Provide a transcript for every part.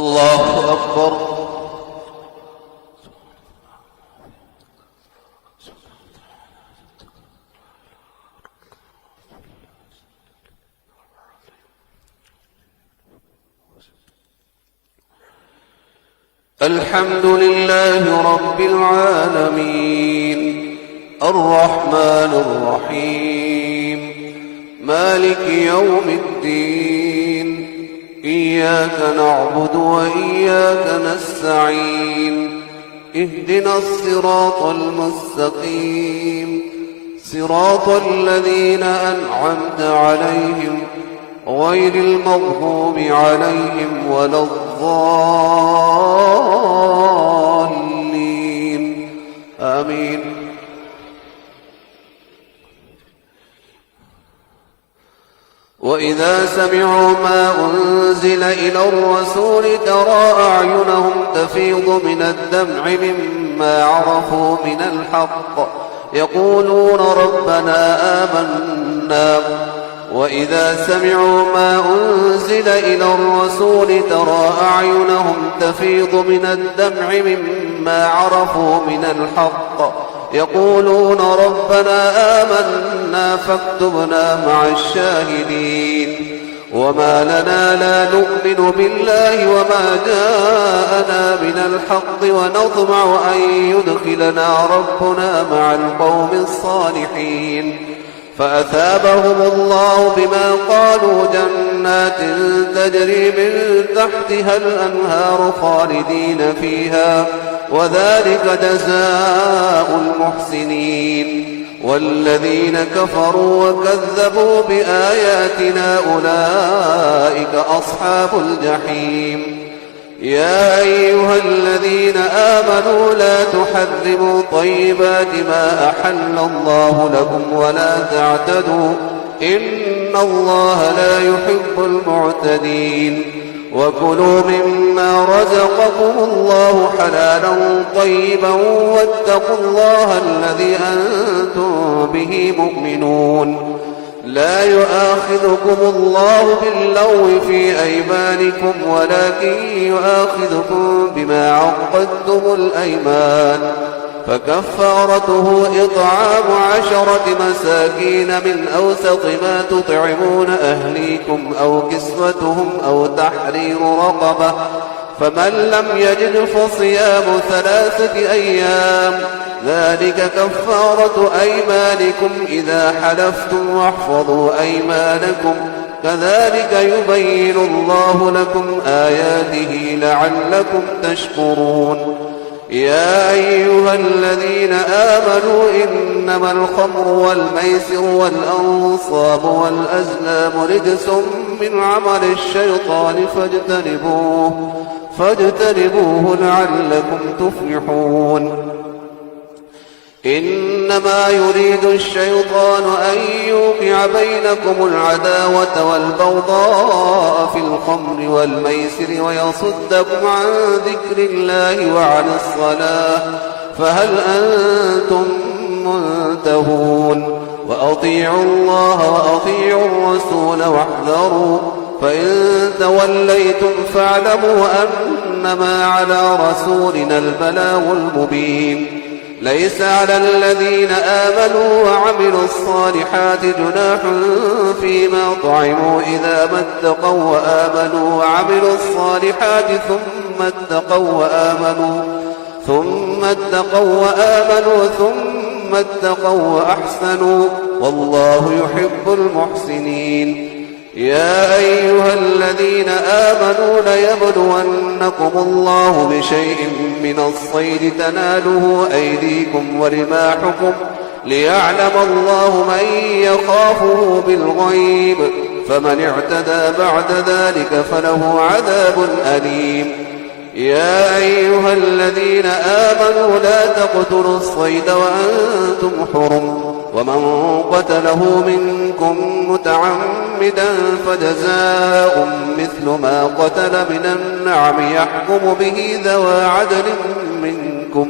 الله أكبر. الحمد لله رب العالمين الرحمن الرحيم مالك يوم الدين إياك نعبد وإياك نستعين اهدنا الصراط المستقيم صراط الذين أنعمت عليهم غير المغضوب عليهم ولا الضالين آمين. وإذا سمعوا ما أنزل إلى الرسول ترى أعينهم تفيض من الدمع مما عرفوا من الحق يقولون ربنا آمنا. وإذا سمعوا ما أنزل إلى الرسول ترى أعينهم تفيض من الدمع مما عرفوا من الحق يقولون ربنا آمنا فاكتبنا مع الشاهدين. وما لنا لا نؤمن بالله وما جاءنا من الحق ونطمع أن يدخلنا ربنا مع القوم الصالحين فأثابهم الله بما قالوا جنات تجري من تحتها الأنهار خالدين فيها وذلك جزاء المحسنين. والذين كفروا وكذبوا بآياتنا أولئك أصحاب الجحيم. يا أيها الذين آمنوا لا تحرموا طيبات ما أحل الله لكم ولا تعتدوا إن الله لا يحب المعتدين. وكلوا مما رزقكم الله حلالا طيبا واتقوا الله الذي أنتم به مؤمنون. لا يؤاخذكم الله باللغو في أيمانكم ولكن يؤاخذكم بما عقدتم الأيمان فكفارته إطعام 10 مساكين من أوسط ما تطعمون أهليكم أو كسوتهم أو تحرير رقبة فمن لم يجد فصيام 3 أيام ذلك كفارة أيمانكم إذا حلفتم واحفظوا أيمانكم كذلك يبين الله لكم آياته لعلكم تشكرون. يا أيها الذين آمنوا إنما الخمر والميسر والأنصاب والأزلام رجس من عمل الشيطان فاجتنبوه لعلكم تفلحون. إنما يريد الشيطان أن يوقع بينكم العداوة والبغضاء في الخمر والميسر ويصدكم عن ذكر الله وعن الصلاة فهل أنتم منتهون. وأطيعوا الله وأطيعوا الرسول واحذروا فإن توليتم فاعلموا أنما على رسولنا البلاغ المبين. ليس على الذين آمنوا وعملوا الصالحات جناح فيما طعموا إذا ما اتقوا وآمنوا وعملوا الصالحات ثم اتقوا وأحسنوا والله يحب المحسنين. يا أيها الذين آمنوا ليبلونكم الله بشيء من الصيد تناله أيديكم ورماحكم ليعلم الله من يخافه بالغيب فمن اعتدى بعد ذلك فله عذاب أليم. يا أيها الذين آمنوا لا تقتلوا الصيد وأنتم حرم ومن قتله منكم متعمدا فجزاء مثل ما قتل من النعم يحكم به ذوى عدل منكم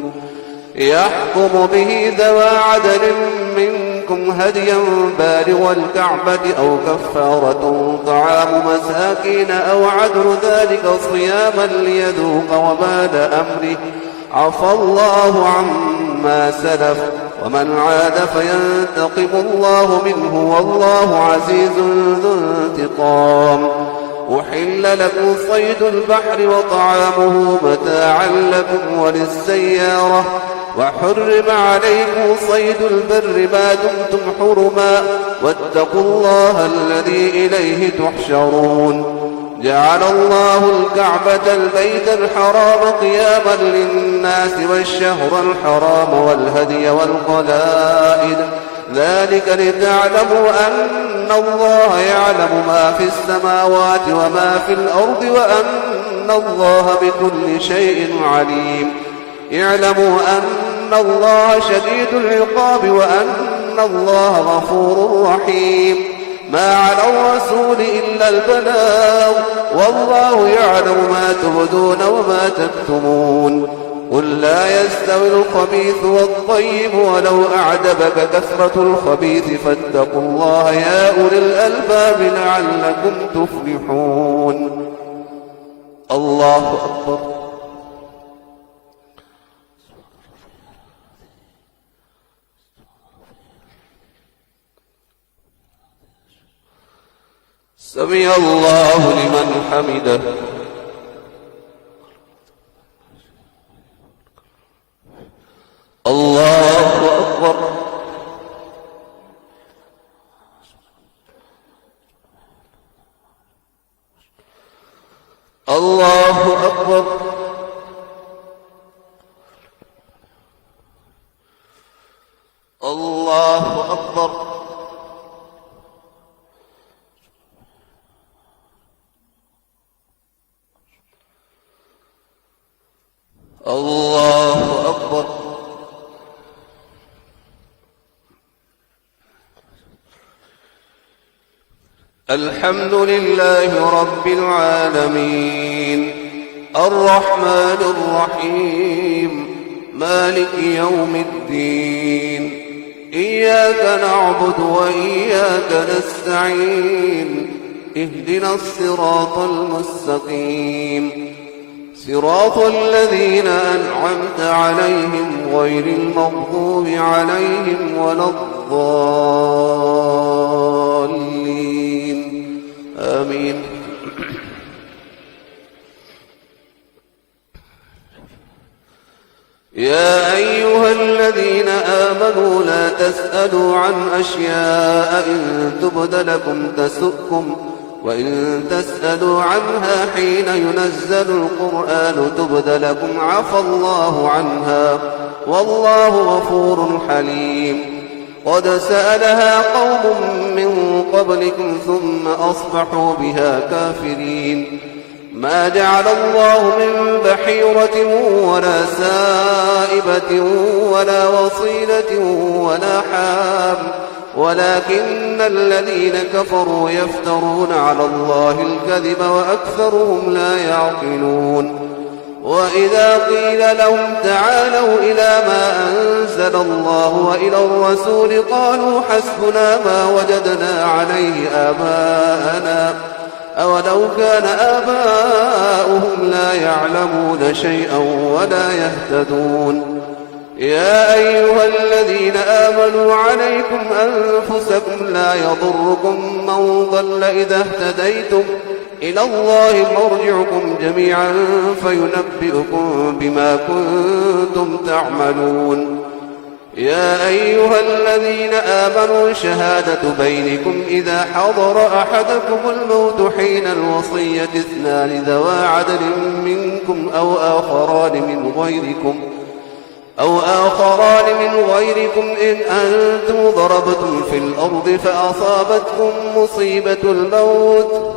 منكم هديا بالغ الكعبة أو كفارة طعام مساكين أو عدل ذلك صياما ليذوق وبال أمره عفى الله عما سلف ومن عاد فينتقم الله منه والله عزيز ذو انتقام. أحل لكم صيد البحر وطعامه متاعا لكم وللسيارة وحرم عليكم صيد البر ما دمتم حرما واتقوا الله الذي إليه تحشرون. جعل الله الكعبة البيت الحرام قياما للناس والشهر الحرام والهدي والقلائد ذلك لتعلموا أن الله يعلم ما في السماوات وما في الأرض وأن الله بكل شيء عليم. اعلموا أن الله شديد العقاب وأن الله غفور رحيم. ما على الرسول إلا البلاغ والله يعلم ما تبدون وما تكتمون. قل لا يستوي الخبيث والطيب ولو أعجبك كثرة الخبيث فاتقوا الله يا أولي الألباب لعلكم تفلحون. الله أكبر. سمع الله لمن حمده. الله أكبر. الله أكبر. الله أكبر. الله أكبر. الحمد لله رب العالمين الرحمن الرحيم مالك يوم الدين إياك نعبد وإياك نستعين اهدنا الصراط المستقيم صراط الذين أنعمت عليهم غير المغضوب عليهم ولا الضالين آمين. يا أيها الذين آمنوا لا تسألوا عن أشياء إن تبد لكم تسؤكم وإن تسألوا عنها حين ينزل القرآن تبد لكم عفى الله عنها والله غفور حليم. قد سألها قوم من قبلكم ثم أصبحوا بها كافرين. ما جعل الله من بحيرة ولا سائبة ولا وصيلة ولا حام ولكن الذين كفروا يفترون على الله الكذب وأكثرهم لا يعقلون. وإذا قيل لهم تعالوا إلى ما أنزل الله وإلى الرسول قالوا حسبنا ما وجدنا عليه آباءنا أولو كان آباؤهم لا يعلمون شيئا ولا يهتدون. يا أيها الذين آمنوا عليكم أنفسكم لا يضركم من ضل إذا اهتديتم إلى الله مرجعكم جميعا فينبئكم بما كنتم تعملون. يا أيها الذين آمنوا شهادة بينكم إذا حضر أحدكم الموت حين الوصية اثنان ذوى عدل منكم أو آخران من غيركم إن أنتم ضربتم في الأرض فأصابتكم مصيبة الموت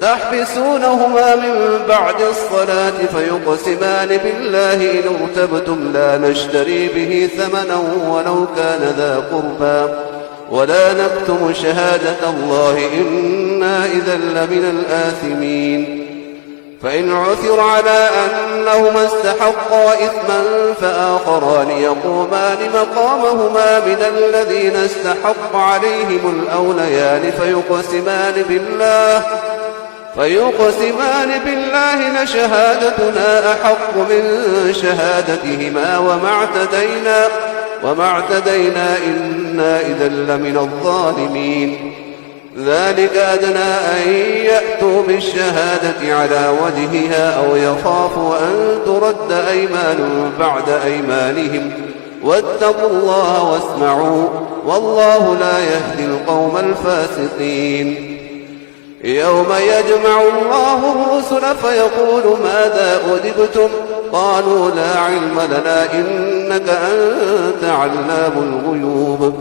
تحبسونهما من بعد الصلاة فيقسمان بالله إن ارتبتم لا نشتري به ثمنا ولو كان ذا قربى ولا نكتم شهادة الله إنا إذا لمن الآثمين. فإن عثر على أنهما استحقا إثما فآخران يقومان مقامهما من الذين استحق عليهم الأوليان فيقسمان بالله لشهادتنا أحق من شهادتهما وما اعتدينا إنا إذا لمن الظالمين. ذلك أدنى أن يأتوا بالشهادة على وجهها أو يخافوا أن ترد أيمان بعد أيمانهم واتقوا الله واسمعوا والله لا يهدي القوم الفاسقين. يوم يجمع الله الرسل فيقول ماذا أجبتم قالوا لا علم لنا إنك أنت علام الغيوب.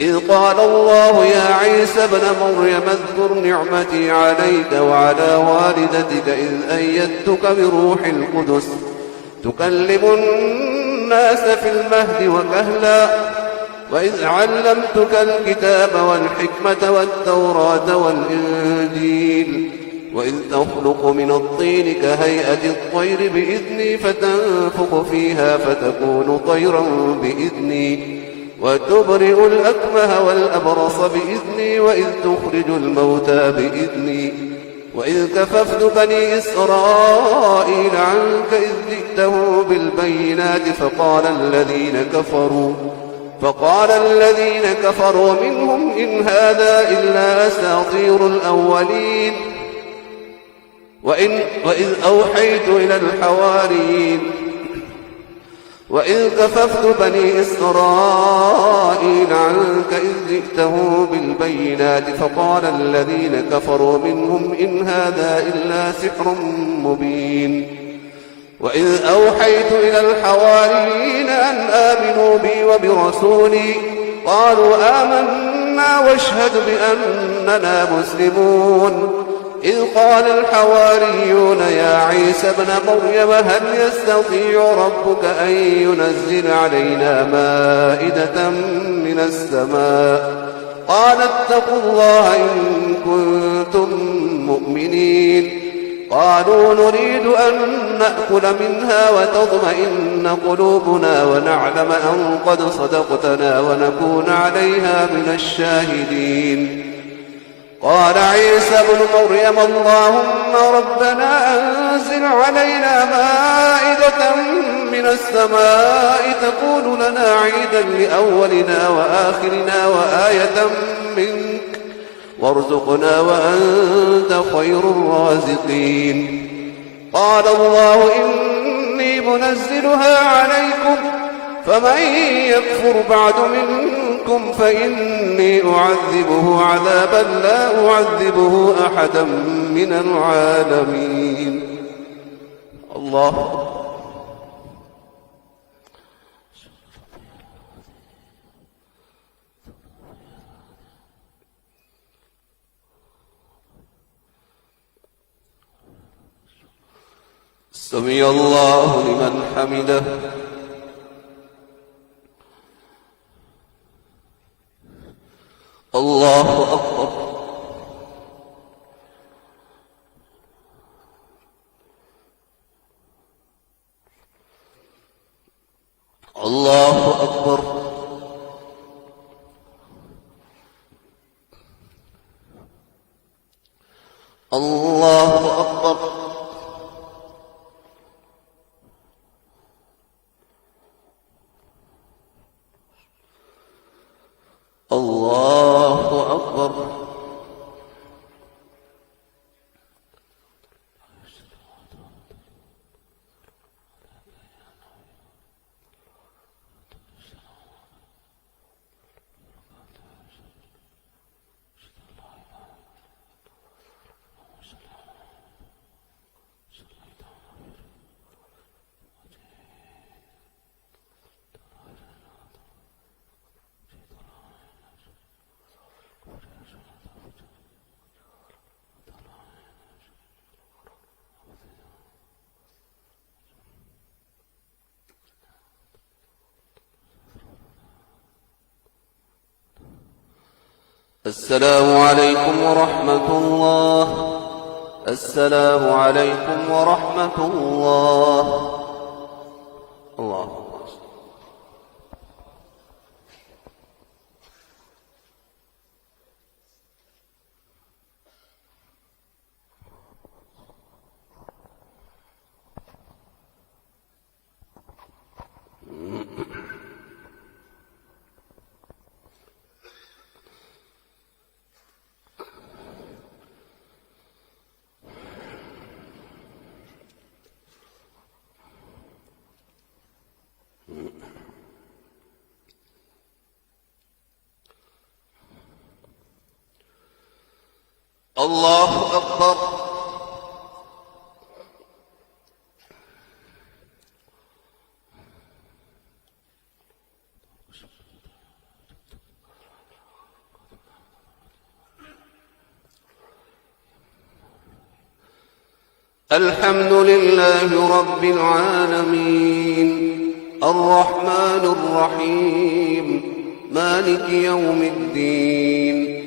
إذ قال الله يا عيسى ابن مريم اذكر نعمتي عليك وعلى والدتك إذ أيدتك بروح القدس تكلم الناس في المهد وكهلا وإذ علمتك الكتاب والحكمة والتوراة والإنجيل وإذ تخلق من الطين كهيئة الطير بإذني فتنفخ فيها فتكون طيرا بإذني وتبرئ الأكمه والأبرص بإذني وإذ تخرج الموتى بإذني وإذ كففت بني إسرائيل عنك إذ جئتهم بالبينات فقال الذين كفروا منهم إن هذا إلا أساطير الأولين. وإذ كففت بني إسرائيل عنك إذ جئتهم بالبينات فقال الذين كفروا منهم إن هذا إلا سحر مبين. وإذ أوحيت إلى الحواريين أن آمنوا بي وبرسولي قالوا آمنا واشهد بأننا مسلمون. إذ قال الحواريون يا عيسى ابن مريم هل يستطيع ربك أن ينزل علينا مائدة من السماء قال اتقوا الله إن كنتم مؤمنين. قالوا نريد أن نأكل منها وتطمئن قلوبنا ونعلم أن قد صدقتنا ونكون عليها من الشاهدين. قال عيسى ابن مريم اللهم ربنا أنزل علينا مائدة من السماء تكون لنا عيدا لأولنا وآخرنا وآية منك وارزقنا وأنت خير الرازقين. قال الله إني منزلها عليكم فمن يكفر بعد منكم فإني أعذبه عذابا لا أعذبه أحدا من العالمين. الله سمع الله لمن حمده. الله أكبر. الله أكبر. الله أكبر. الله أكبر. السلام عليكم ورحمة الله. السلام عليكم ورحمة الله. الله أكبر. الله أكبر. الحمد لله رب العالمين الرحمن الرحيم مالك يوم الدين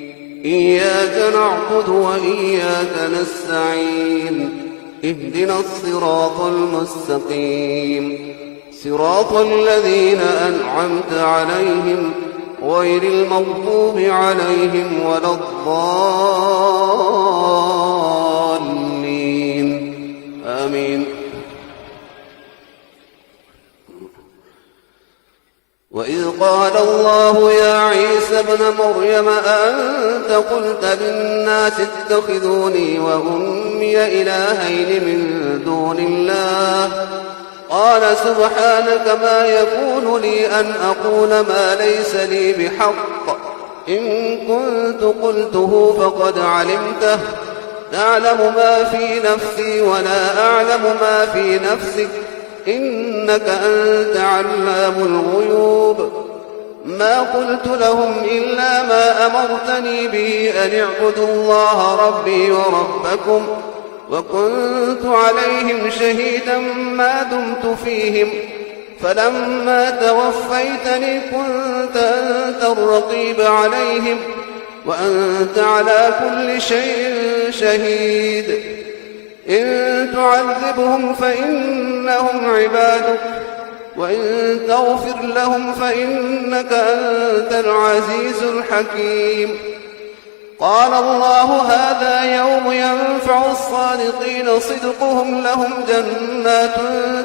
إياك نعبد وإياك نستعين اهدنا الصراط المستقيم صراط الذين أنعمت عليهم غير المغضوب عليهم ولا الضالين آمين. وإذ قال الله يا عيسى ابن مريم أأنت قلت للناس اتخذوني وأمي إلهين من دون الله قال سبحانك ما يكون لي أن أقول ما ليس لي بحق إن كنت قلته فقد علمته تعلم ما في نفسي ولا أعلم ما في نفسك إنك أنت علام الغيوب. ما قلت لهم إلا ما أمرتني به أن اعبدوا الله ربي وربكم وكنت عليهم شهيدا ما دمت فيهم فلما توفيتني كنت أنت الرقيب عليهم وأنت على كل شيء شهيد. إن تعذبهم فإنهم عبادك وإن تغفر لهم فإنك أنت العزيز الحكيم. قال الله هذا يوم ينفع الصادقين صدقهم لهم جنات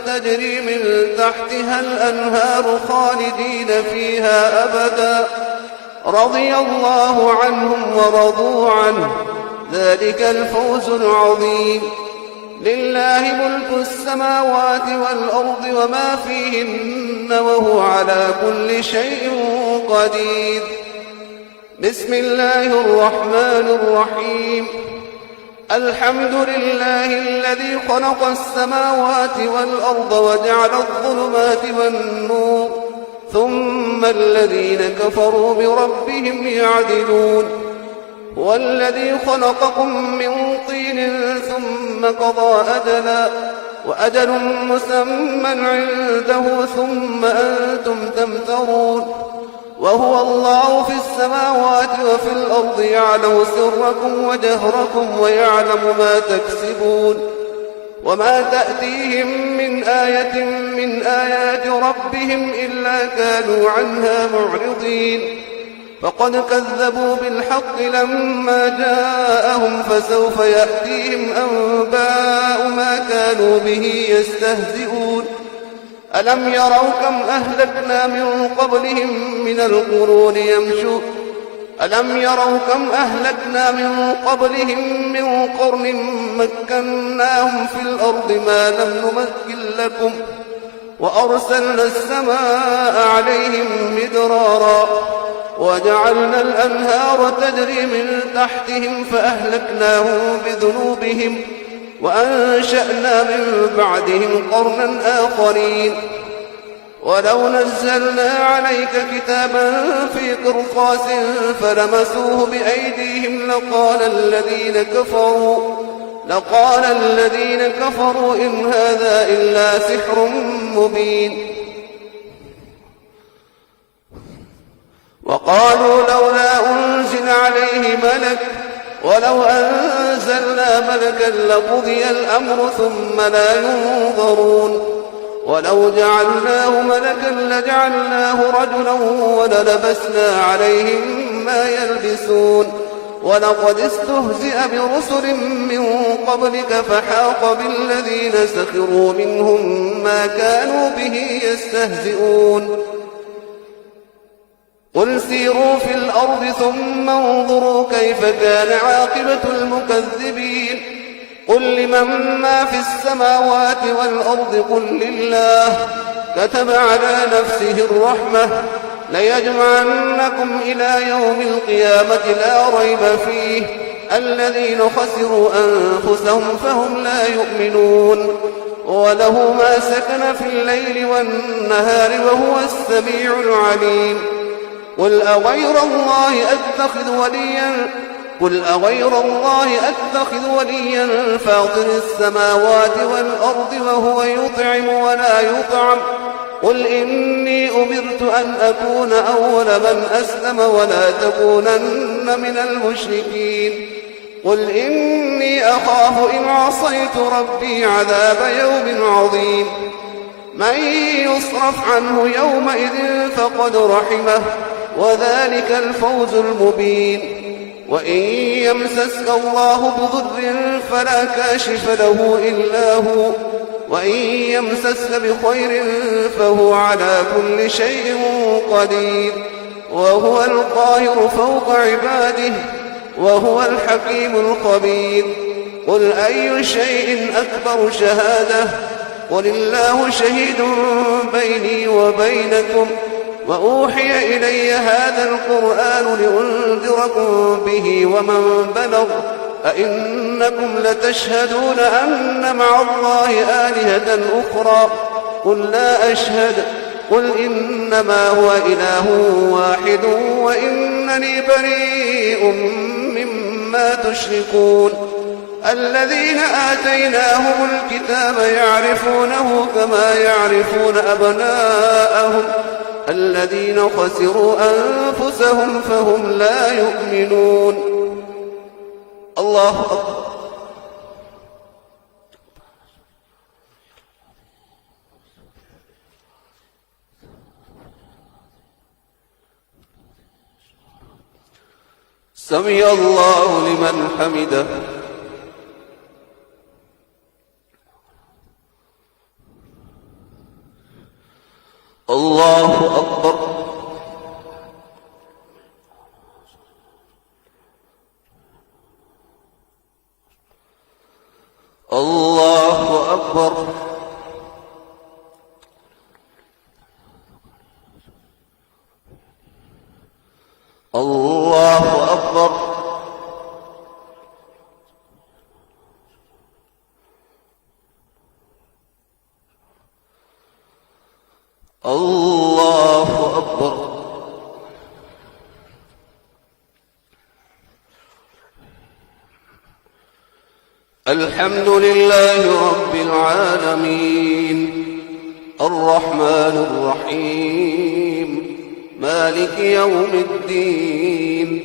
تجري من تحتها الأنهار خالدين فيها أبدا رضي الله عنهم ورضوا عنه ذلك الفوز العظيم. لله ملك السماوات والأرض وما فيهن وهو على كل شيء قدير. بسم الله الرحمن الرحيم. الحمد لله الذي خلق السماوات والأرض وجعل الظلمات والنور ثم الذين كفروا بربهم يعدلون. هو الذي خلقكم من طين ثم قضى أجلا وأجل مسمى عنده ثم أنتم تمترون. وهو الله في السماوات وفي الأرض يعلم سركم وجهركم ويعلم ما تكسبون وما تأتيهم من آية من آيات ربهم إلا كانوا عنها معرضين. فقد كذبوا بالحق لما جاءهم فسوف يأتيهم أنباء ما كانوا به يستهزئون. ألم يروا كم أهلكنا من قبلهم من القرون يمشون ألم يروا كم أهلكنا من قبلهم من قرن مكناهم في الأرض ما لم نمكن لكم وأرسلنا السماء عليهم مدرارا وجعلنا الأنهار تجري من تحتهم فأهلكناهم بذنوبهم وأنشأنا من بعدهم قرنا آخرين. ولو نزلنا عليك كتابا في قرطاس فلمسوه بأيديهم لقال الذين كفروا إن هذا إلا سحر مبين. وقالوا لولا أنزل عليه ملك ولو أنزل أنزلنا ملكا لقضي الأمر ثم لا ينظرون ولو جعلناه ملكا لجعلناه رجلا وللبسنا عليهم ما يلبسون ولقد استهزئ برسل من قبلك فحاق بالذين سخروا منهم ما كانوا به يستهزئون قل سيروا في الأرض ثم انظروا كيف كان عاقبة المكذبين قل لمن ما في السماوات والأرض قل لله كتب على نفسه الرحمة ليجمعنكم إلى يوم القيامة لا ريب فيه الذين خسروا أنفسهم فهم لا يؤمنون وله ما سكن في الليل والنهار وهو السميع العليم قل أغير الله أتخذ وليا فاطر السماوات والأرض وهو يطعم ولا يطعم قل إني أمرت أن أكون أول من أسلم ولا تكونن من المشركين قل إني أخاف إن عصيت ربي عذاب يوم عظيم من يصرف عنه يومئذ فقد رحمه وذلك الفوز المبين وإن يمسسك الله بضر فلا كاشف له إلا هو وإن يمسسك بخير فهو على كل شيء قدير وهو القاهر فوق عباده وهو الحكيم الخبير قل أي شيء أكبر شهادة قل الله شهيد بيني وبينكم وأوحي إلي هذا القرآن لأنذركم به ومن بلغ أئنكم لتشهدون أن مع الله آلهة أخرى قل لا أشهد قل إنما هو إله واحد وإنني بريء مما تشركون الذين آتيناهم الكتاب يعرفونه كما يعرفون أبناءهم الذين خسروا أنفسهم فهم لا يؤمنون الله أكبر سمع الله لمن حمده الله أكبر الله أكبر الله أكبر الله أكبر الحمد لله رب العالمين الرحمن الرحيم مالك يوم الدين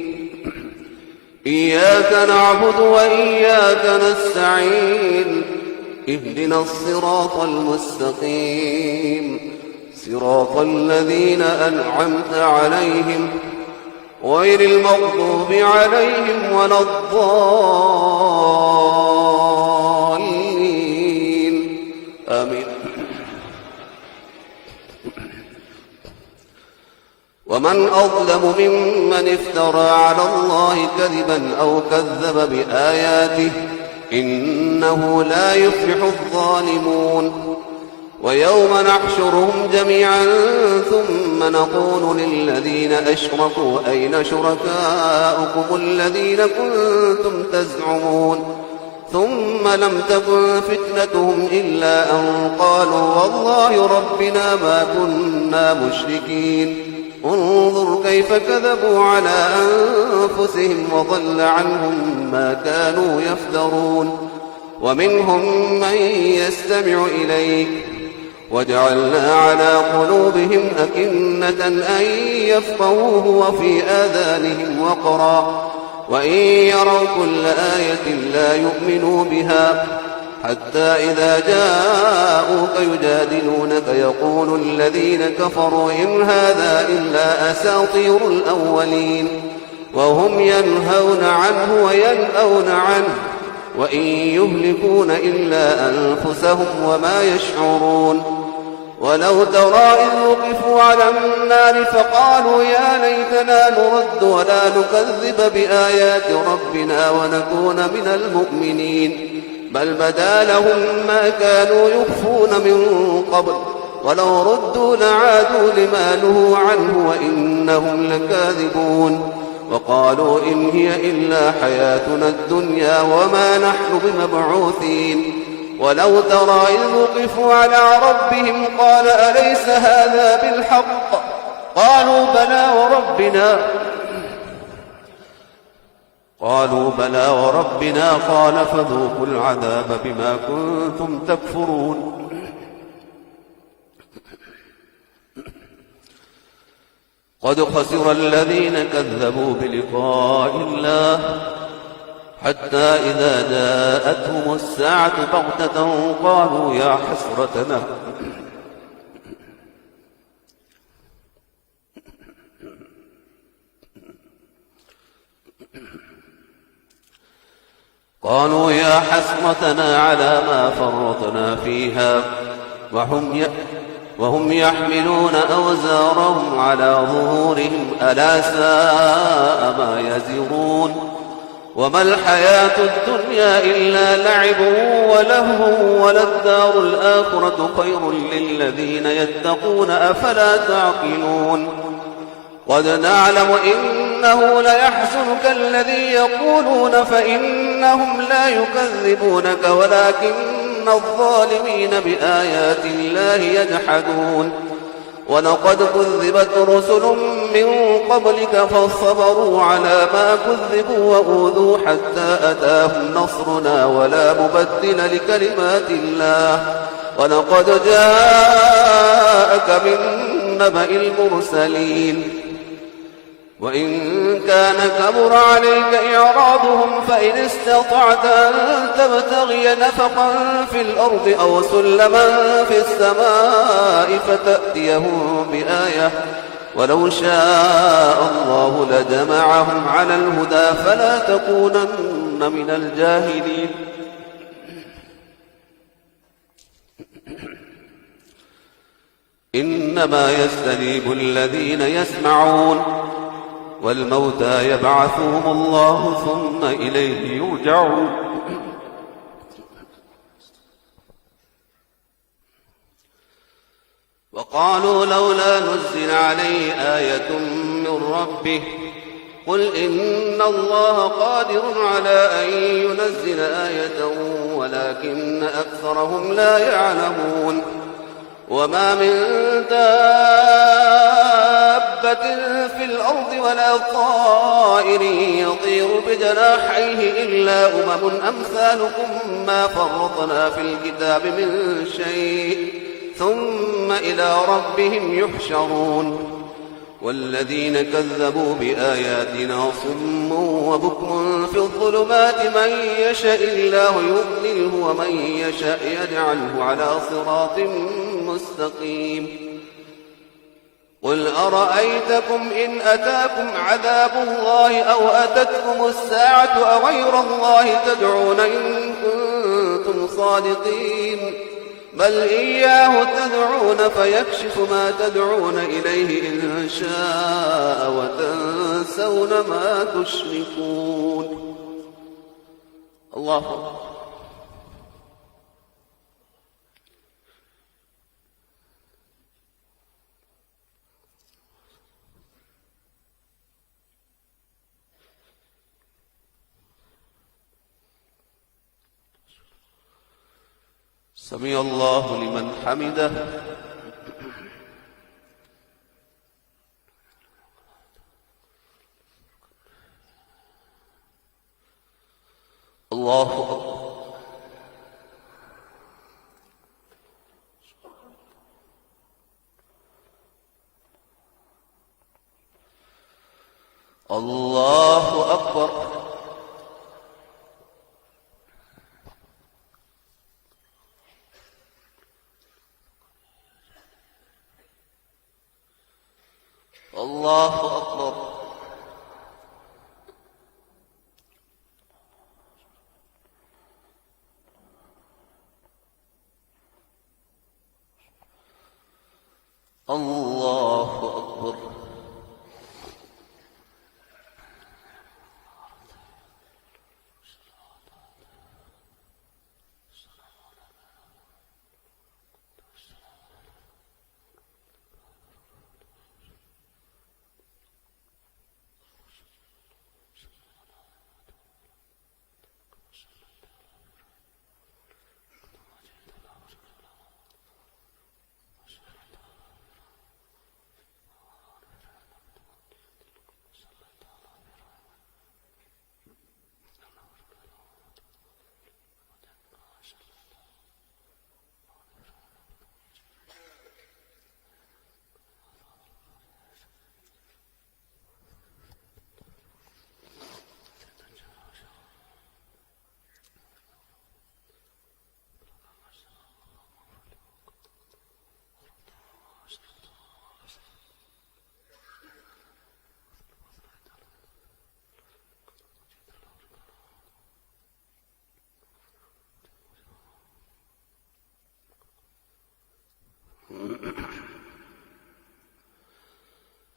إياك نعبد وإياك نستعين اهدنا الصراط المستقيم صراط الذين أنعمت عليهم غير المغضوب عليهم ولا الضالين آمين ومن أظلم ممن افترى على الله كذبا أو كذب بآياته إنه لا يفلح الظالمون ويوم نحشرهم جميعا ثم نقول للذين أشركوا أين شركاؤكم الذين كنتم تزعمون ثم لم تكن فتنتهم إلا أن قالوا والله ربنا ما كنا مشركين انظر كيف كذبوا على أنفسهم وضل عنهم ما كانوا يفترون ومنهم من يستمع إليك وجعلنا على قلوبهم أكنة أن يفقهوه وفي آذانهم وقرا وإن يروا كل آية لا يؤمنوا بها حتى إذا جاءوك يجادلونك يقول الذين كفروا إن هذا إلا أساطير الأولين وهم ينهون عنه وينأون عنه وإن يهلكون إلا أنفسهم وما يشعرون. ولو ترى إذ وقفوا على النار فقالوا يا ليتنا نرد ولا نكذب بآيات ربنا ونكون من المؤمنين بل بدا لهم ما كانوا يخفون من قبل ولو ردوا لعادوا لما نهوا عنه وإنهم لكاذبون. وقالوا إن هي إلا حياتنا الدنيا وما نحن بمبعوثين. ولو ترى إذ وقفوا على ربهم قال أليس هذا بالحق قالوا بلى وربنا قال فذوقوا العذاب بما كنتم تكفرون. قد خسر الذين كذبوا بلقاء الله حتى إذا جاءتهم الساعة بغتة قالوا يا حسرتنا على ما فرطنا فيها وهم يحملون أوزارهم على ظهورهم ألا ساء ما يزرون. وما الحياة الدنيا إلا لعب ولهو وللدار الآخرة خير للذين يتقون أفلا تعقلون. قد نعلم إنه ليحزنك الذي يقولون فإنهم لا يكذبونك ولكن الظالمين بآيات الله يجحدون. ولقد كذبت رسل من قبلك فصبروا على ما كذبوا وأوذوا حتى أتاهم نصرنا ولا مبدل لكلمات الله. ولقد جاءك من نبأ المرسلين. وإن كان كبر عليك إعراضهم فإن استطعت أن تبتغي نفقا في الأرض أو سلما في السماء فتأتيهم بآية ولو شاء الله لجمعهم على الهدى فلا تكونن من الجاهلين. إنما يستجيب الذين يسمعون والموتى يبعثهم الله ثم إليه يرجعون. وقالوا لولا نزل عليه آية من ربه قل إن الله قادر على أن ينزل آية ولكن أكثرهم لا يعلمون. وما من دابة في الأرض ولا طائر يطير بجناحيه إلا أمثالكم ما فرطنا في الكتاب من شيء ثم إلى ربهم يحشرون. والذين كذبوا بآياتنا صم وبكم في الظلمات من يشاء الله يضلله ومن يشاء يجعله على صراط مستقيم. قل أرأيتكم إن أتاكم عذاب الله أو أتتكم الساعة أغير الله تدعون إن كنتم صادقين بل إياه تدعون فيكشف ما تدعون إليه إن شاء وتنسون ما تشركون. الله أكبر. سمع الله لمن حمده. الله أكبر. الله أكبر. الله أكبر. الله أكبر.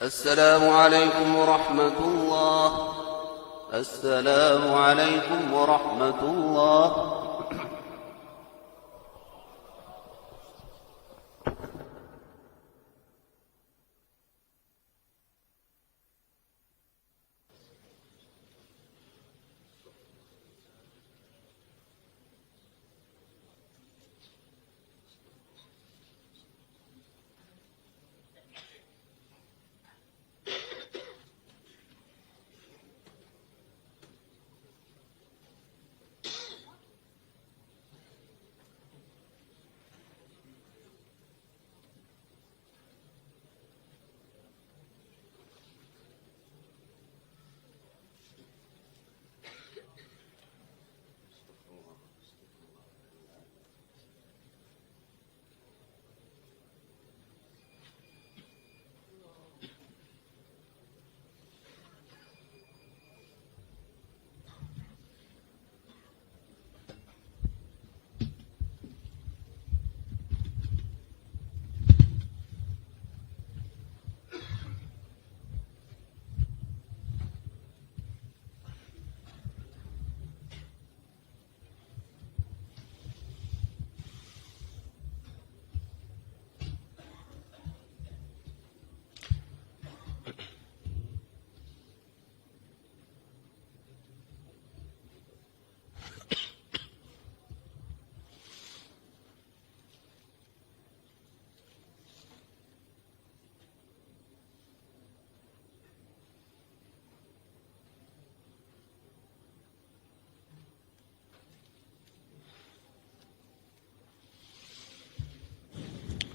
السلام عليكم ورحمة الله. السلام عليكم ورحمة الله.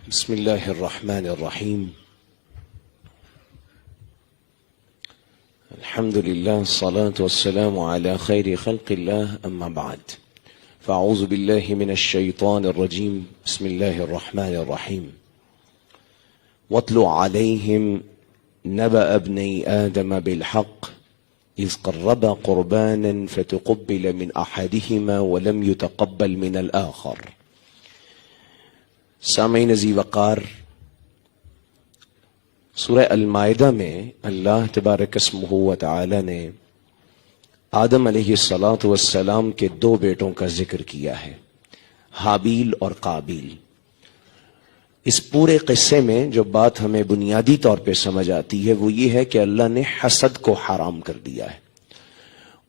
بسم الله الرحمن الرحيم. الحمد لله، الصلاة والسلام على خير خلق الله، أما بعد، فأعوذ بالله من الشيطان الرجيم. بسم الله الرحمن الرحيم. واتل عليهم نبأ ابني آدم بالحق إذ قربا قربانا فتقبل من أحدهما ولم يتقبل من الآخر. सामईन अज़ी वक़ार, सूरह अल-माइदा में अल्लाह तबारक अस्मुहु व तआला ने आदम अलैहिस्सलातु वस्सलाम के दो बेटों का जिक्र किया है, हाबील और काबिल। इस पूरे किस्से में जो बात हमें बुनियादी तौर पे समझ आती है वो ये है कि अल्लाह ने हसद को हराम कर दिया है।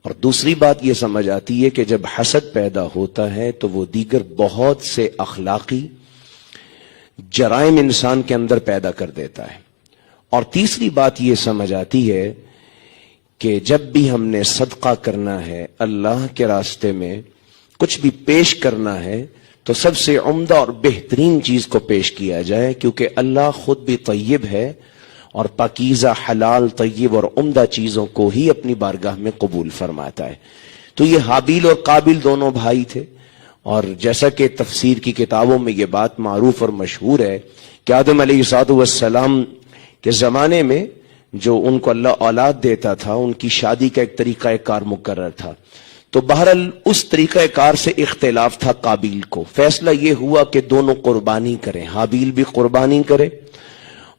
और दूसरी बात ये समझ आती है कि जब हसद पैदा होता है तो वो दीगर बहुत से अखलाकी जराइम इंसान के अंदर पैदा कर देता है। और तीसरी बात यह समझ आती है कि जब भी हमने सदका करना है, अल्लाह के रास्ते में कुछ भी पेश करना है, तो सबसे उम्दा और बेहतरीन चीज को पेश किया जाए, क्योंकि अल्लाह खुद भी तय्यब है और पाकीज़ा, हलाल, तय्यब और उम्दा चीजों को ही अपनी बारगाह में कबूल फरमाता है। तो ये हाबील और काबिल दोनों भाई थे, और जैसा कि तफसीर की किताबों में यह बात मारूफ और मशहूर है कि आदम अलैहिस्सलाम के जमाने में جو ان کو اللہ اولاد دیتا تھا ان کی شادی کا ایک طریقہ کار مقرر تھا. تو بہرحال اس طریقہ کار سے اختلاف تھا قابیل کو. فیصلہ یہ ہوا کہ دونوں قربانی کریں, حابیل بھی قربانی کرے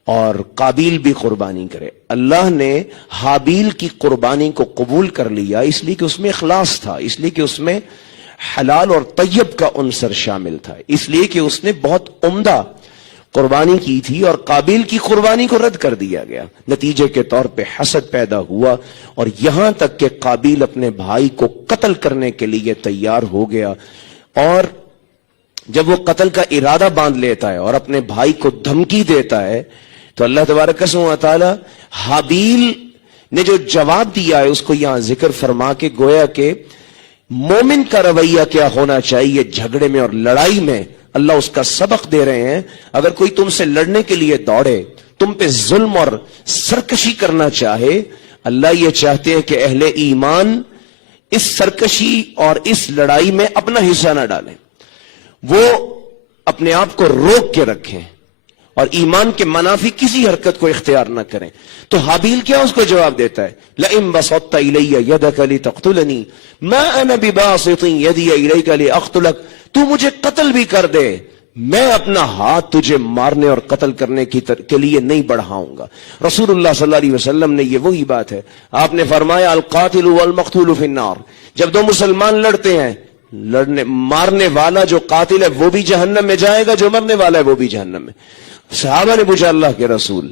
اور قابیل بھی قربانی کرے. اللہ نے حابیل کی قربانی کو قبول کر لیا اس لیے کہ اس میں اخلاص تھا, اس لیے کہ اس میں حلال اور طیب کا عنصر شامل تھا, اس لیے کہ اس نے بہت عمدہ قربانی کی تھی, اور قابیل کی قربانی کو رد کر دیا گیا. نتیجے کے طور پہ حسد پیدا ہوا اور یہاں تک کہ قابیل اپنے بھائی کو قتل کرنے کے لیے تیار ہو گیا. اور جب وہ قتل کا ارادہ باندھ لیتا ہے اور اپنے بھائی کو دھمکی دیتا ہے تو اللہ تبارک و تعالی حابیل نے جو جواب دیا ہے اس کو یہاں ذکر فرما کے گویا کہ مومن کا رویہ کیا ہونا چاہیے جھگڑے میں اور لڑائی میں, اللہ اس کا سبق دے رہے ہیں. اگر کوئی تم سے لڑنے کے لیے دوڑے, تم پہ ظلم اور سرکشی کرنا چاہے, اللہ یہ چاہتے ہیں کہ اہل ایمان اس سرکشی اور اس لڑائی میں اپنا حصہ نہ ڈالیں, وہ اپنے آپ کو روک کے رکھیں اور ایمان کے منافی کسی حرکت کو اختیار نہ کریں. تو حابیل کیا اس کو جواب دیتا ہے, لئن بسطت الی یدک لتقتلنی ما انا بباسط یدی الیک لاقتلک, تو مجھے قتل بھی کر دے, میں اپنا ہاتھ تجھے مارنے اور قتل کرنے کے لیے نہیں بڑھاؤں گا. رسول اللہ صلی اللہ علیہ وسلم نے یہ وہی بات ہے, آپ نے فرمایا القاتل والمقتول فی النار. جب دو مسلمان لڑتے ہیں, مارنے والا جو قاتل ہے وہ بھی جہنم میں جائے گا, جو مرنے والا ہے وہ بھی جہنم میں. صحابہ نے پوچھا اللہ کے رسول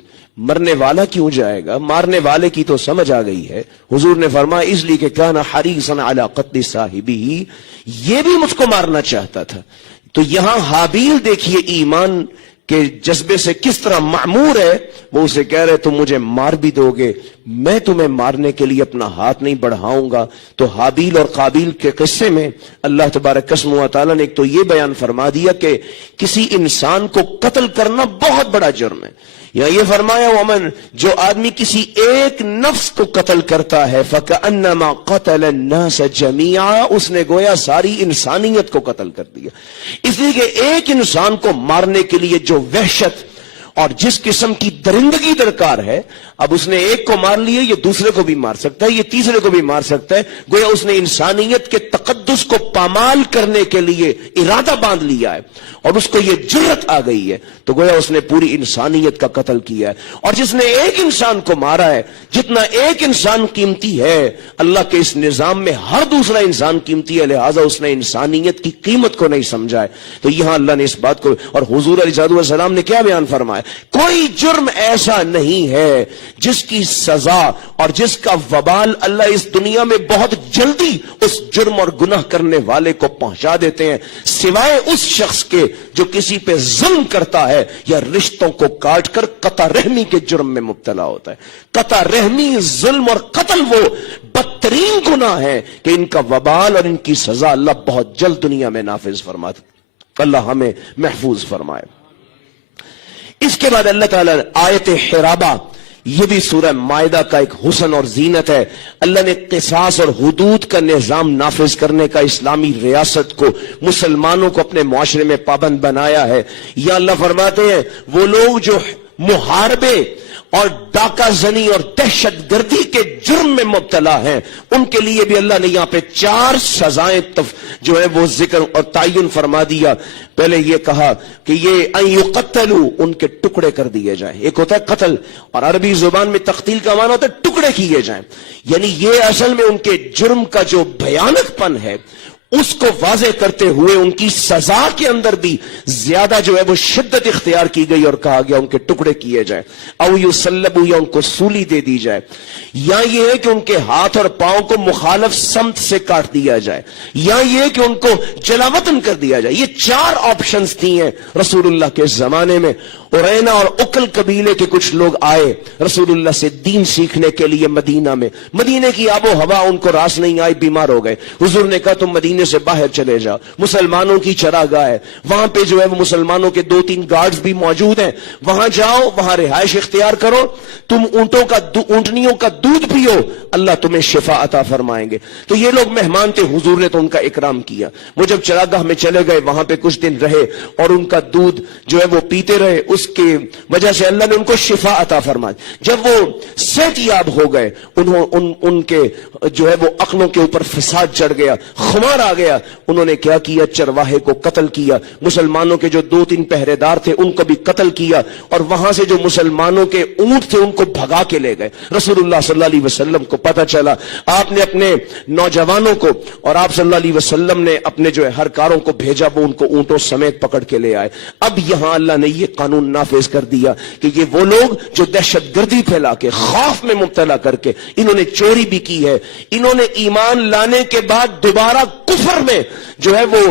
مرنے والا کیوں جائے گا, مارنے والے کی تو سمجھ آ گئی ہے. حضور نے فرمایا اس لیے کہ کان حریصا علی قتل صاحبہ, یہ بھی مجھ کو مارنا چاہتا تھا. تو یہاں حابیل دیکھیے ایمان کے جذبے سے کس طرح معمور ہے, وہ اسے کہہ رہے تم مجھے مار بھی دو گے, میں تمہیں مارنے کے لیے اپنا ہاتھ نہیں بڑھاؤں گا. تو حابیل اور قابیل کے قصے میں اللہ تبارک و تعالیٰ نے ایک تو یہ بیان فرما دیا کہ کسی انسان کو قتل کرنا بہت بڑا جرم ہے. یا یہ فرمایا ومن, جو آدمی کسی ایک نفس کو قتل کرتا ہے فکأنما قتل الناس جميعا, اس نے گویا ساری انسانیت کو قتل کر دیا. اس لیے کہ ایک انسان کو مارنے کے لیے جو وحشت اور جس قسم کی درندگی درکار ہے, اب اس نے ایک کو مار لیا, یہ دوسرے کو بھی مار سکتا ہے, یہ تیسرے کو بھی مار سکتا ہے. گویا اس نے انسانیت کے تقدس کو پامال کرنے کے لیے ارادہ باندھ لیا ہے اور اس کو یہ جرت آ گئی ہے, تو گویا اس نے پوری انسانیت کا قتل کیا ہے. اور جس نے ایک انسان کو مارا ہے, جتنا ایک انسان قیمتی ہے اللہ کے اس نظام میں ہر دوسرا انسان قیمتی ہے, لہٰذا اس نے انسانیت کی قیمت کو نہیں سمجھا ہے. تو یہاں اللہ نے اس بات کو, اور حضور علیہ السلام نے کیا بیان فرمایا, کوئی جرم ایسا نہیں ہے جس کی سزا اور جس کا وبال اللہ اس دنیا میں بہت جلدی اس جرم اور گناہ کرنے والے کو پہنچا دیتے ہیں, سوائے اس شخص کے جو کسی پہ ظلم کرتا ہے یا رشتوں کو کاٹ کر قطع رحمی کے جرم میں مبتلا ہوتا ہے. قطع رحمی, ظلم اور قتل وہ بدترین گناہ ہے کہ ان کا وبال اور ان کی سزا اللہ بہت جلد دنیا میں نافذ فرماتا. اللہ ہمیں محفوظ فرمائے. اس کے بعد اللہ تعالیٰ آیت حرابہ, یہ بھی سورہ مائدہ کا ایک حسن اور زینت ہے. اللہ نے قصاص اور حدود کا نظام نافذ کرنے کا اسلامی ریاست کو, مسلمانوں کو اپنے معاشرے میں پابند بنایا ہے. یا اللہ فرماتے ہیں وہ لوگ جو محاربے اور ڈاکہ زنی اور دہشت گردی کے جرم میں مبتلا ہیں, ان کے لیے بھی اللہ نے یہاں پہ 4 سزائیں جو ہے وہ ذکر اور تعین فرما دیا. پہلے یہ کہا کہ یہ ان یقتلوا, ان کے ٹکڑے کر دیے جائیں. ایک ہوتا ہے قتل, اور عربی زبان میں تقتیل کا معنی ہوتا ہے ٹکڑے کیے جائیں. یعنی یہ اصل میں ان کے جرم کا جو بھیانک پن ہے اس کو واضح کرتے ہوئے ان کی سزا کے اندر بھی زیادہ جو ہے وہ شدت اختیار کی گئی اور کہا گیا ان کے ٹکڑے کیے جائیں. او یصلبوا, یا ان کو سولی دے دی جائے, یا یہ ہے کہ ان کے ہاتھ اور پاؤں کو مخالف سمت سے کاٹ دیا جائے, یا یہ کہ ان کو جلا وطن کر دیا جائے. یہ 4 آپشنز تھی ہیں رسول اللہ کے زمانے میں. ارینا اور اکل قبیلے کے کچھ لوگ آئے رسول اللہ سے دین سیکھنے کے لیے مدینہ میں. مدینے کی آب و ہوا ان کو راس نہیں آئی, بیمار ہو گئے. حضور نے کہا تم مدینے مدینے سے باہر چلے جاؤ، مسلمانوں کی چراگاہ ہے، وہاں پہ جو ہے وہ مسلمانوں کے 2-3 گارڈز بھی موجود ہیں، وہاں جاؤ، وہاں رہائش اختیار کرو، تم اونٹنیوں کا دودھ پیو، اللہ تمہیں شفا عطا فرمائیں گے۔ تو یہ لوگ مہمان تھے، حضور نے تو ان کا اکرام کیا۔ وہ جب چراگاہ میں چلے گئے، وہاں پہ کچھ دن رہے اور ان کا دودھ جو ہے وہ پیتے رہے، اس کی وجہ سے اللہ نے ان کو شفا عطا فرمائی۔ جب وہ صحت یاب ہو گئے، ان کے جو ہے وہ عقلوں کے اوپر فساد چڑھ گیا، خمار آ گیا، انہوں نے کیا کیا؟ چرواہے کو قتل کیا، مسلمانوں کے جو 2-3 پہرے دار تھے ان کو بھی قتل کیا، اور وہاں سے جو مسلمانوں کے اونٹ تھے ان کو بھگا کے لے گئے۔ رسول اللہ صلی اللہ علیہ وسلم کو پتہ چلا، آپ نے اپنے نوجوانوں کو اور آپ صلی اللہ علیہ وسلم نے اپنے جو ہے ہر کاروں کو بھیجا، وہ ان کو اونٹوں سمیت پکڑ کے لے آئے۔ اب یہاں اللہ نے یہ قانون نافذ کر دیا کہ یہ وہ لوگ جو دہشت گردی پھیلا کے، خوف میں مبتلا کر کے، انہوں نے چوری بھی کی ہے، انہوں نے ایمان لانے کے بعد دوبارہ کفر میں جو ہے وہ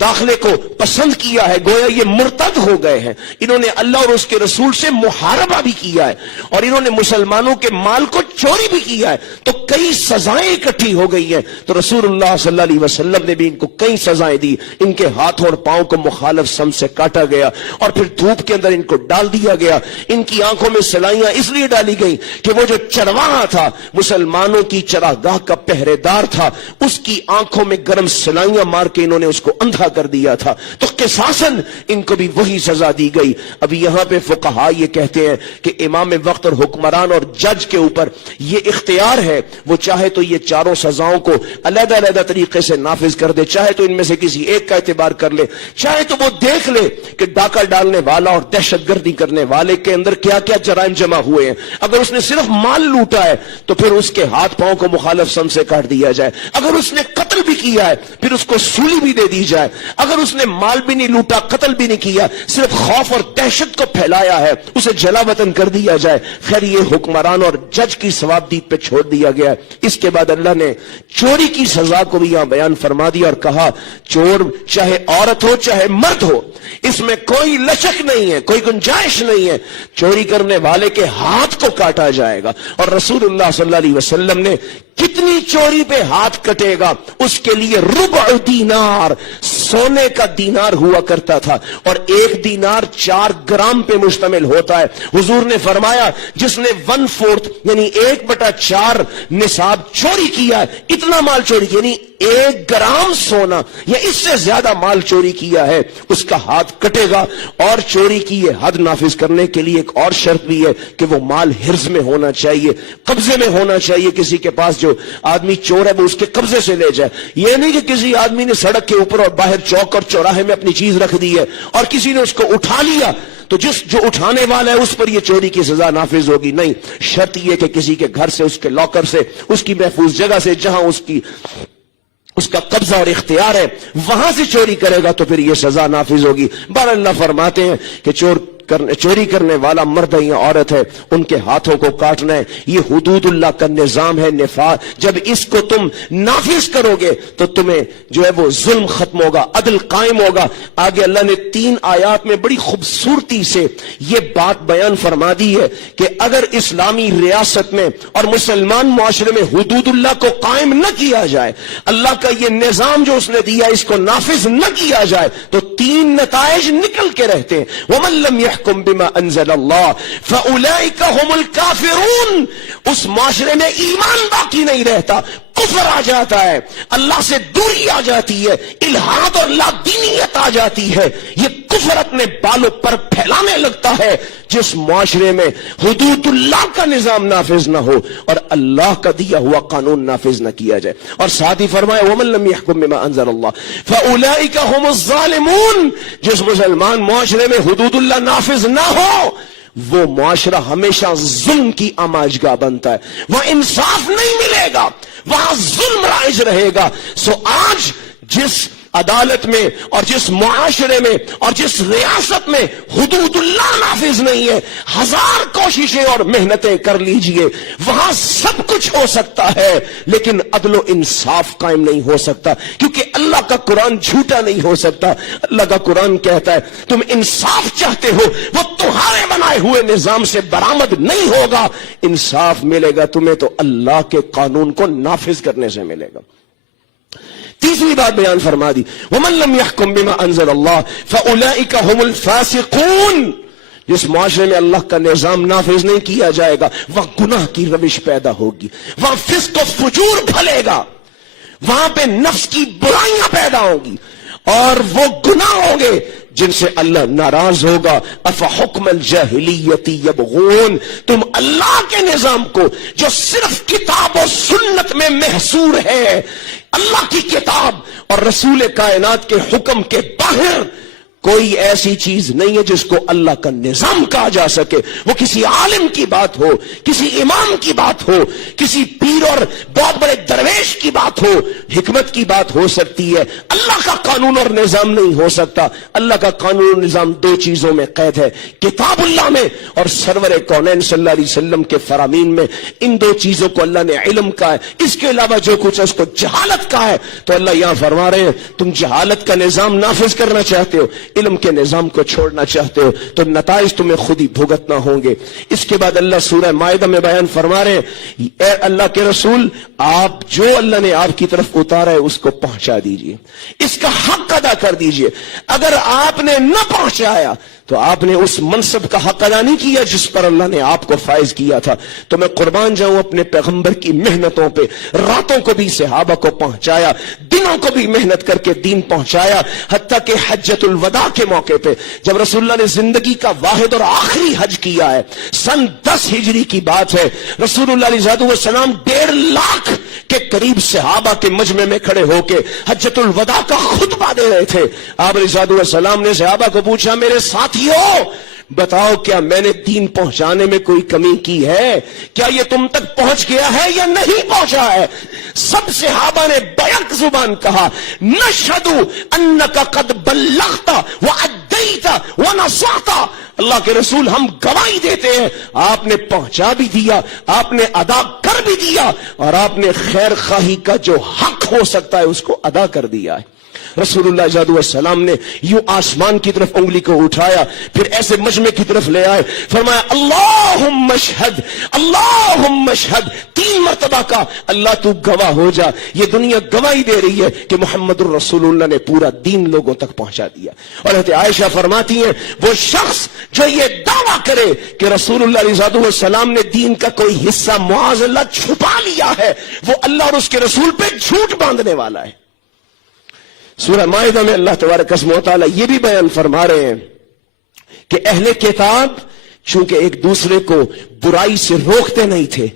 داخلے کو پسند کیا ہے، گویا یہ مرتد ہو گئے ہیں، انہوں نے اللہ اور اس کے رسول سے محاربہ بھی کیا ہے، اور انہوں نے مسلمانوں کے مال کو چوری بھی کیا ہے، تو کئی سزائیں اکٹھی ہو گئی ہیں۔ تو رسول اللہ صلی اللہ علیہ وسلم نے بھی ان کو کئی سزائیں دی، ان کے ہاتھوں اور پاؤں کو مخالف سم سے کاٹا گیا، اور پھر دھوپ کے اندر ان کو ڈال دیا گیا، ان کی آنکھوں میں سلائیاں اس لیے ڈالی گئی کہ وہ جو چرواہا تھا، مسلمانوں کی چراگاہ کا پہرے دار تھا، اس کی آنکھوں میں گرم سلائیاں مار کے انہوں نے اس کو اندھا کر دیا تھا، تو قصاصاً ان کو بھی وہی سزا دی گئی۔ اب یہاں پہ فقہا یہ کہتے ہیں کہ امام وقت اور حکمران اور جج کے اوپر یہ اختیار ہے، وہ چاہے تو یہ چاروں سزاؤں کو علیحدہ علیحدہ طریقے سے نافذ کر دے، چاہے تو ان میں سے کسی ایک کا اعتبار کر لے، چاہے تو وہ دیکھ لے کہ ڈاکہ ڈالنے والا اور دہشت گردی کرنے والے کے اندر کیا کیا جرائم جمع ہوئے ہیں۔ اگر اس نے صرف مال لوٹا ہے تو پھر اس کے ہاتھ پاؤں کو مخالف سم سے کاٹ دیا جائے، اگر اس نے قتل بھی کیا ہے پھر اس کو سولی بھی دے دی جائے، اگر اس نے مال بھی نہیں لوٹا، قتل بھی نہیں کیا، صرف خوف اور دہشت کو پھیلایا ہے، اسے جلا وطن کر دیا جائے۔ خیر یہ حکمران اور جج کی ثوابدید پہ چھوڑ دیا گیا ہے۔ اس کے بعد اللہ نے چوری کی سزا کو بھی یہاں بیان فرما دیا اور کہا چور چاہے عورت ہو چاہے مرد ہو، اس میں کوئی لچک نہیں ہے، کوئی گنجائش نہیں ہے، چوری کرنے والے کے ہاتھ کو کاٹا جائے گا۔ اور رسول اللہ صلی اللہ علیہ وسلم نے کتنی چوری پہ ہاتھ کٹے گا اس کے لیے ربع دینار، سونے کا دینار ہوا کرتا تھا، اور 1 دینار 4 گرام پہ مشتمل ہوتا ہے۔ حضور نے فرمایا جس نے 1/4 یعنی 1/4 نصاب چوری کیا ہے، اتنا مال چوری کیا، یعنی 1 گرام سونا یا اس سے زیادہ مال چوری کیا ہے، اس کا ہاتھ کٹے گا۔ اور چوری کی یہ حد نافذ کرنے کے لیے ایک اور شرط بھی ہے کہ وہ مال حرز میں ہونا چاہیے، قبضے میں ہونا چاہیے، کسی کے پاس جو آدمی چور ہے وہ اس کے قبضے سے لے جائے۔ یہ نہیں کہ کسی آدمی نے سڑک کے اوپر اور باہر چوک اور چوراہے میں اپنی چیز رکھ دی ہے اور کسی نے اس کو اٹھا لیا تو جو اٹھانے والا ہے اس پر یہ چوری کی سزا نافذ ہوگی، نہیں، شرط یہ کہ کسی کے گھر سے، اس کے لاکر سے، اس کی محفوظ جگہ سے جہاں اس کا قبضہ اور اختیار ہے وہاں سے چوری کرے گا تو پھر یہ سزا نافذ ہوگی۔ بہر اللہ فرماتے ہیں کہ چوری کرنے والا مرد ہے یا عورت ہے، ان کے ہاتھوں کو کاٹنا ہے، یہ حدود اللہ کا نظام ہے، نفاذ۔ جب اس کو تم نافذ کرو گے تو تمہیں جو ہے وہ ظلم ختم ہوگا، عدل قائم ہوگا۔ آگے اللہ نے 3 آیات میں بڑی خوبصورتی سے یہ بات بیان فرما دی ہے کہ اگر اسلامی ریاست میں اور مسلمان معاشرے میں حدود اللہ کو قائم نہ کیا جائے، اللہ کا یہ نظام جو اس نے دیا اس کو نافذ نہ کیا جائے تو 3 نتائج نکل کے رہتے ہیں۔ وَمَن لَّمْ يَحْكُم بِمَا أَنزَلَ اللَّهُ فَأُولَٰئِكَ هُمُ الْكَافِرُونَ۔ اس معاشرے میں ایمان باقی نہیں رہتا، کفر آ جاتا ہے، اللہ سے دوری آ جاتی ہے، الحاد اور لادینیت آ جاتی ہے، یہ کفر اپنے بالوں پر پھیلانے لگتا ہے جس معاشرے میں حدود اللہ کا نظام نافذ نہ ہو اور اللہ کا دیا ہوا قانون نافذ نہ کیا جائے۔ اور ساتھ ہی فرمایا وَمَن لَّمْ يَحْكُم بِمَا أَنزَلَ اللَّهُ فَأُولَٰئِكَ هُمُ الظَّالِمُونَ۔ جس مسلمان معاشرے میں حدود اللہ نافذ نہ ہو وہ معاشرہ ہمیشہ ظلم کی آماجگاہ بنتا ہے، وہاں انصاف نہیں ملے گا، وہاں ظلم رائج رہے گا۔ سو آج جس عدالت میں اور جس معاشرے میں اور جس ریاست میں حدود اللہ نافذ نہیں ہے، 1000 کوششیں اور محنتیں کر لیجئے، وہاں سب کچھ ہو سکتا ہے لیکن عدل و انصاف قائم نہیں ہو سکتا، کیونکہ اللہ کا قرآن جھوٹا نہیں ہو سکتا۔ اللہ کا قرآن کہتا ہے تم انصاف چاہتے ہو، وہ تمہارے بنائے ہوئے نظام سے برآمد نہیں ہوگا، انصاف ملے گا تمہیں تو اللہ کے قانون کو نافذ کرنے سے ملے گا۔ تیسری بات بیان فرما دی، وَمَن لَّمْ يَحْكُم بِمَا أَنزَلَ اللَّهُ فَأُولَٰئِكَ هُمُ الْفَاسِقُونَ۔ جس معاشرے میں اللہ کا نظام نافذ نہیں کیا جائے گا وہاں گناہ کی روش پیدا ہوگی، وہاں فسق و فجور پھلے گا، وہاں پہ نفس کی برائیاں پیدا ہوں گی اور وہ گناہ ہوں گے جن سے اللہ ناراض ہوگا۔ افحکم الجاہلیت یبغون، تم اللہ کے نظام کو جو صرف کتاب و سنت میں محصور ہے، اللہ کی کتاب اور رسول کائنات کے حکم کے باہر کوئی ایسی چیز نہیں ہے جس کو اللہ کا نظام کہا جا سکے۔ وہ کسی عالم کی بات ہو، کسی امام کی بات ہو، کسی پیر اور بہت بڑے درویش کی بات ہو، حکمت کی بات ہو سکتی ہے، اللہ کا قانون اور نظام نہیں ہو سکتا۔ اللہ کا قانون اور نظام دو چیزوں میں قید ہے، کتاب اللہ میں اور سرور کونین صلی اللہ علیہ وسلم کے فرامین میں۔ ان دو چیزوں کو اللہ نے علم کہا ہے، اس کے علاوہ جو کچھ ہے اس کو جہالت کہا ہے۔ تو اللہ یہاں فرما رہے ہیں تم جہالت کا نظام نافذ کرنا چاہتے ہو، علم کے نظام کو چھوڑنا چاہتے ہو تو نتائج تمہیں خود ہی بھگتنا ہوں گے۔ اس کے بعد اللہ سورہ مائدہ میں بیان فرما رہے ہیں اے اللہ کے رسول، آپ جو اللہ نے آپ کی طرف اتارا ہے اس کو پہنچا دیجئے، اس کا حق ادا کر دیجئے۔ اگر آپ نے نہ پہنچایا تو آپ نے اس منصب کا حق ادا نہیں کیا جس پر اللہ نے آپ کو فائز کیا تھا۔ تو میں قربان جاؤں اپنے پیغمبر کی محنتوں پہ، راتوں کو بھی صحابہ کو پہنچایا، دنوں کو بھی محنت کر کے دین پہنچایا، حتیٰ کہ حجۃ الوداع کے موقع پہ جب رسول اللہ نے زندگی کا واحد اور آخری حج کیا ہے، سن 10 ہجری کی بات ہے، رسول اللہ علیہ السلام 1.5 لاکھ کے قریب صحابہ کے مجمع میں کھڑے ہو کے حجۃ الوداع کا خطبہ دے رہے تھے۔ آپ علیہ السلام نے صحابہ کو پوچھا میرے ساتھیو بتاؤ کیا میں نے دین پہنچانے میں کوئی کمی کی ہے؟ کیا یہ تم تک پہنچ گیا ہے یا نہیں پہنچا ہے؟ سب صحابہ نے بیک زبان کہا نشہد انک قد بلغت وادیت ونصحت، اللہ کے رسول ہم گواہی دیتے ہیں آپ نے پہنچا بھی دیا، آپ نے ادا کر بھی دیا اور آپ نے خیر خواہی کا جو حق ہو سکتا ہے اس کو ادا کر دیا ہے۔ رسول اللہ صلی اللہ علیہ وسلم نے یوں آسمان کی طرف انگلی کو اٹھایا، پھر ایسے مجمع کی طرف لے آئے، فرمایا اللہم اشہد، اللہم اشہد، 3 مرتبہ کا اللہ تو گواہ ہو جا۔ یہ دنیا گواہی دے رہی ہے کہ محمد الرسول اللہ نے پورا دین لوگوں تک پہنچا دیا۔ اور حضرت عائشہ فرماتی ہیں وہ شخص جو یہ دعویٰ کرے کہ رسول اللہ علیہ السلام نے دین کا کوئی حصہ معاذ اللہ چھپا لیا ہے، وہ اللہ اور اس کے رسول پہ جھوٹ باندھنے والا ہے۔ سورہ مائدہ میں اللہ تبارک و تعالی یہ بھی بیان فرما رہے ہیں کہ اہل کتاب چونکہ ایک دوسرے کو برائی سے روکتے نہیں تھے،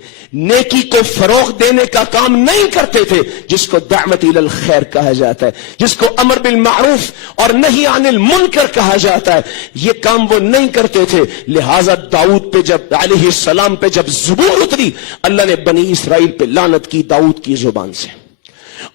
نیکی کو فروغ دینے کا کام نہیں کرتے تھے، جس کو دعوت الی الخیر کہا جاتا ہے، جس کو امر بالمعروف اور نہی عن المنکر کہا جاتا ہے، یہ کام وہ نہیں کرتے تھے۔ لہٰذا داؤد پہ جب علیہ السلام پہ جب زبور اتری، اللہ نے بنی اسرائیل پہ لعنت کی داؤد کی زبان سے،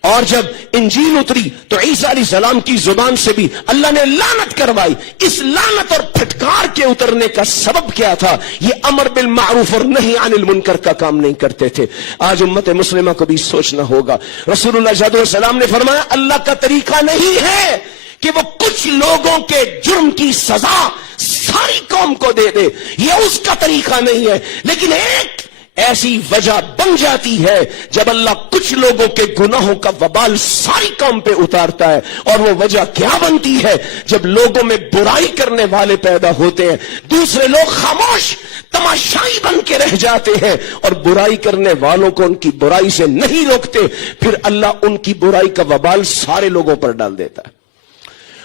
اور جب انجیل اتری تو عیسیٰ علیہ السلام کی زبان سے بھی اللہ نے لعنت کروائی۔ اس لعنت اور پھٹکار کے اترنے کا سبب کیا تھا؟ یہ امر بالمعروف اور نہی عن المنکر کا کام نہیں کرتے تھے۔ آج امت مسلمہ کو بھی سوچنا ہوگا۔ رسول اللہ صلی اللہ علیہ وسلم نے فرمایا اللہ کا طریقہ نہیں ہے کہ وہ کچھ لوگوں کے جرم کی سزا ساری قوم کو دے دے، یہ اس کا طریقہ نہیں ہے، لیکن ایک ایسی وجہ بن جاتی ہے جب اللہ کچھ لوگوں کے گناہوں کا وبال ساری قوم پہ اتارتا ہے۔ اور وہ وجہ کیا بنتی ہے؟ جب لوگوں میں برائی کرنے والے پیدا ہوتے ہیں، دوسرے لوگ خاموش تماشائی بن کے رہ جاتے ہیں اور برائی کرنے والوں کو ان کی برائی سے نہیں روکتے، پھر اللہ ان کی برائی کا وبال سارے لوگوں پر ڈال دیتا ہے۔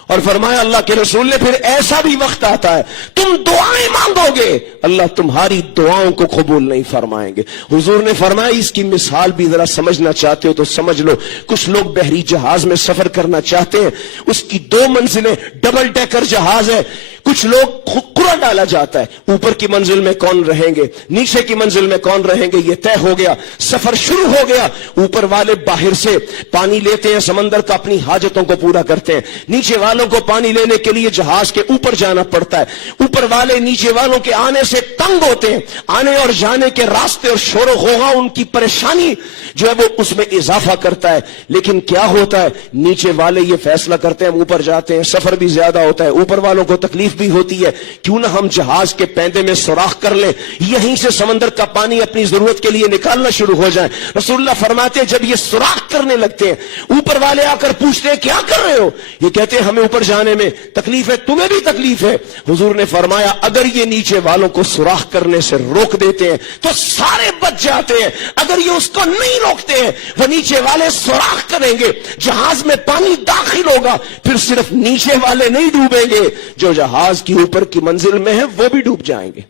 اور فرمایا اللہ کے رسول نے پھر ایسا بھی وقت آتا ہے تم دعائیں مانگو گے اللہ تمہاری دعاؤں کو قبول نہیں فرمائیں گے۔ حضور نے فرمایا اس کی مثال بھی ذرا سمجھنا چاہتے ہو تو سمجھ لو، کچھ لوگ بحری جہاز میں سفر کرنا چاہتے ہیں، اس کی 2 منزلیں ڈبل ڈیکر جہاز ہے، کچھ لوگ قرعہ ڈالا جاتا ہے اوپر کی منزل میں کون رہیں گے، نیچے کی منزل میں کون رہیں گے، یہ طے ہو گیا، سفر شروع ہو گیا۔ اوپر والے باہر سے پانی لیتے ہیں سمندر کا، اپنی حاجتوں کو پورا کرتے ہیں، نیچے والوں کو پانی لینے کے لیے جہاز کے اوپر جانا پڑتا ہے، اوپر والے نیچے والوں کے آنے سے تنگ ہوتے ہیں، آنے اور جانے کے راستے اور شور و غوغا ان کی پریشانی جو ہے وہ اس میں اضافہ کرتا ہے۔ لیکن کیا ہوتا ہے، نیچے والے یہ فیصلہ کرتے ہیں ہم اوپر جاتے ہیں، سفر بھی زیادہ ہوتا ہے، اوپر والوں کو تکلیف بھی ہوتی ہے، کیوں کیوں نہ ہم جہاز کے پیندے میں سوراخ کر لیں, یہیں سے سمندر کا پانی اپنی ضرورت کے لیے نکالنا شروع ہو جائے. رسول اللہ فرماتے ہیں جب یہ سوراخ کرنے لگتے ہیں, اوپر والے آ کر پوچھتے ہیں کیا کر رہے ہو, یہ کہتے ہیں ہمیں اوپر جانے میں تکلیف ہے, تمہیں بھی تکلیف ہے. حضور نے فرمایا اگر یہ نیچے والوں کو سوراخ کرنے سے روک دیتے ہیں تو سارے بچ جاتے ہیں, اگر یہ اس کو نہیں روکتے ہیں وہ نیچے والے سوراخ کریں گے, جہاز میں پانی داخل ہوگا, پھر صرف نیچے والے نہیں ڈوبیں گے, جو جہاز کی اوپر کی منزل میں ہے وہ بھی ڈوب جائیں گے.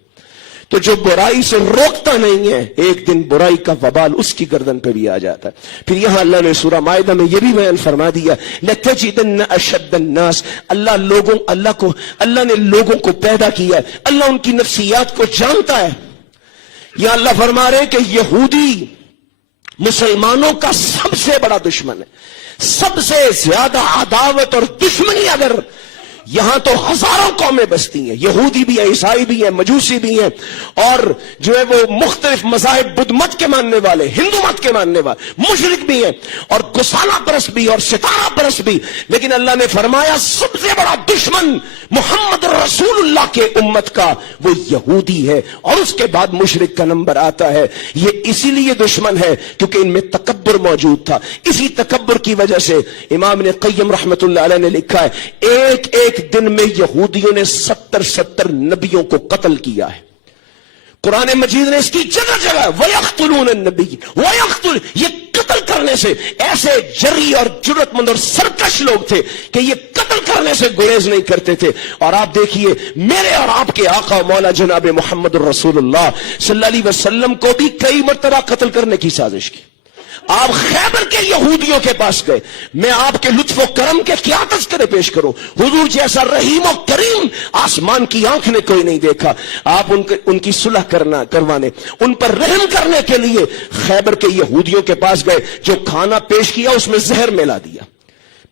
تو جو برائی سے روکتا نہیں ہے ایک دن برائی کا وبال اس کی گردن پہ بھی آ جاتا ہے. پھر یہاں اللہ نے سورہ مائدہ میں یہ بھی بیان فرما دیا لَتَجِدَنَّ أَشَدَّ النَّاسِ, اللہ نے لوگوں کو پیدا کیا ہے, اللہ ان کی نفسیات کو جانتا ہے. یہ اللہ فرما رہے کہ یہودی مسلمانوں کا سب سے بڑا دشمن ہے, سب سے زیادہ عداوت اور دشمنی اگر یہاں تو ہزاروں قومیں بستی ہیں, یہودی بھی ہیں, عیسائی بھی ہیں, مجوسی بھی ہیں, اور جو ہے وہ مختلف مذاہب, بدھ مت کے ماننے والے, ہندو مت کے ماننے والے, مشرک بھی ہیں, اور گسالہ پرست بھی اور ستارہ پرست بھی. لیکن اللہ نے فرمایا سب سے بڑا دشمن محمد رسول اللہ کے امت کا وہ یہودی ہے, اور اس کے بعد مشرک کا نمبر آتا ہے. یہ اسی لیے دشمن ہے کیونکہ ان میں تکبر موجود تھا. اسی تکبر کی وجہ سے امام ابن قیم رحمت اللہ علیہ نے لکھا ہے ایک دن میں یہودیوں نے 70 نبیوں کو قتل کیا ہے. قرآن مجید نے اس کی جگہ جگہ وَيَقْتُلُونَ النَّبِيِّ وَيَقْتُلُ, یہ قتل کرنے سے ایسے جری اور جرأت مند اور سرکش لوگ تھے کہ یہ قتل کرنے سے گریز نہیں کرتے تھے. اور آپ دیکھیے میرے اور آپ کے آقا مولا جناب محمد الرسول اللہ صلی اللہ علیہ وسلم کو بھی کئی مرتبہ قتل کرنے کی سازش کی. آپ خیبر کے یہودیوں کے پاس گئے, میں آپ کے لطف و کرم کے کیا تذکرے پیش کروں, حضور جیسا رحیم و کریم آسمان کی آنکھ نے کوئی نہیں دیکھا. آپ ان کی صلح کروانے, ان پر رحم کرنے کے لیے خیبر کے یہودیوں کے پاس گئے, جو کھانا پیش کیا اس میں زہر ملا دیا.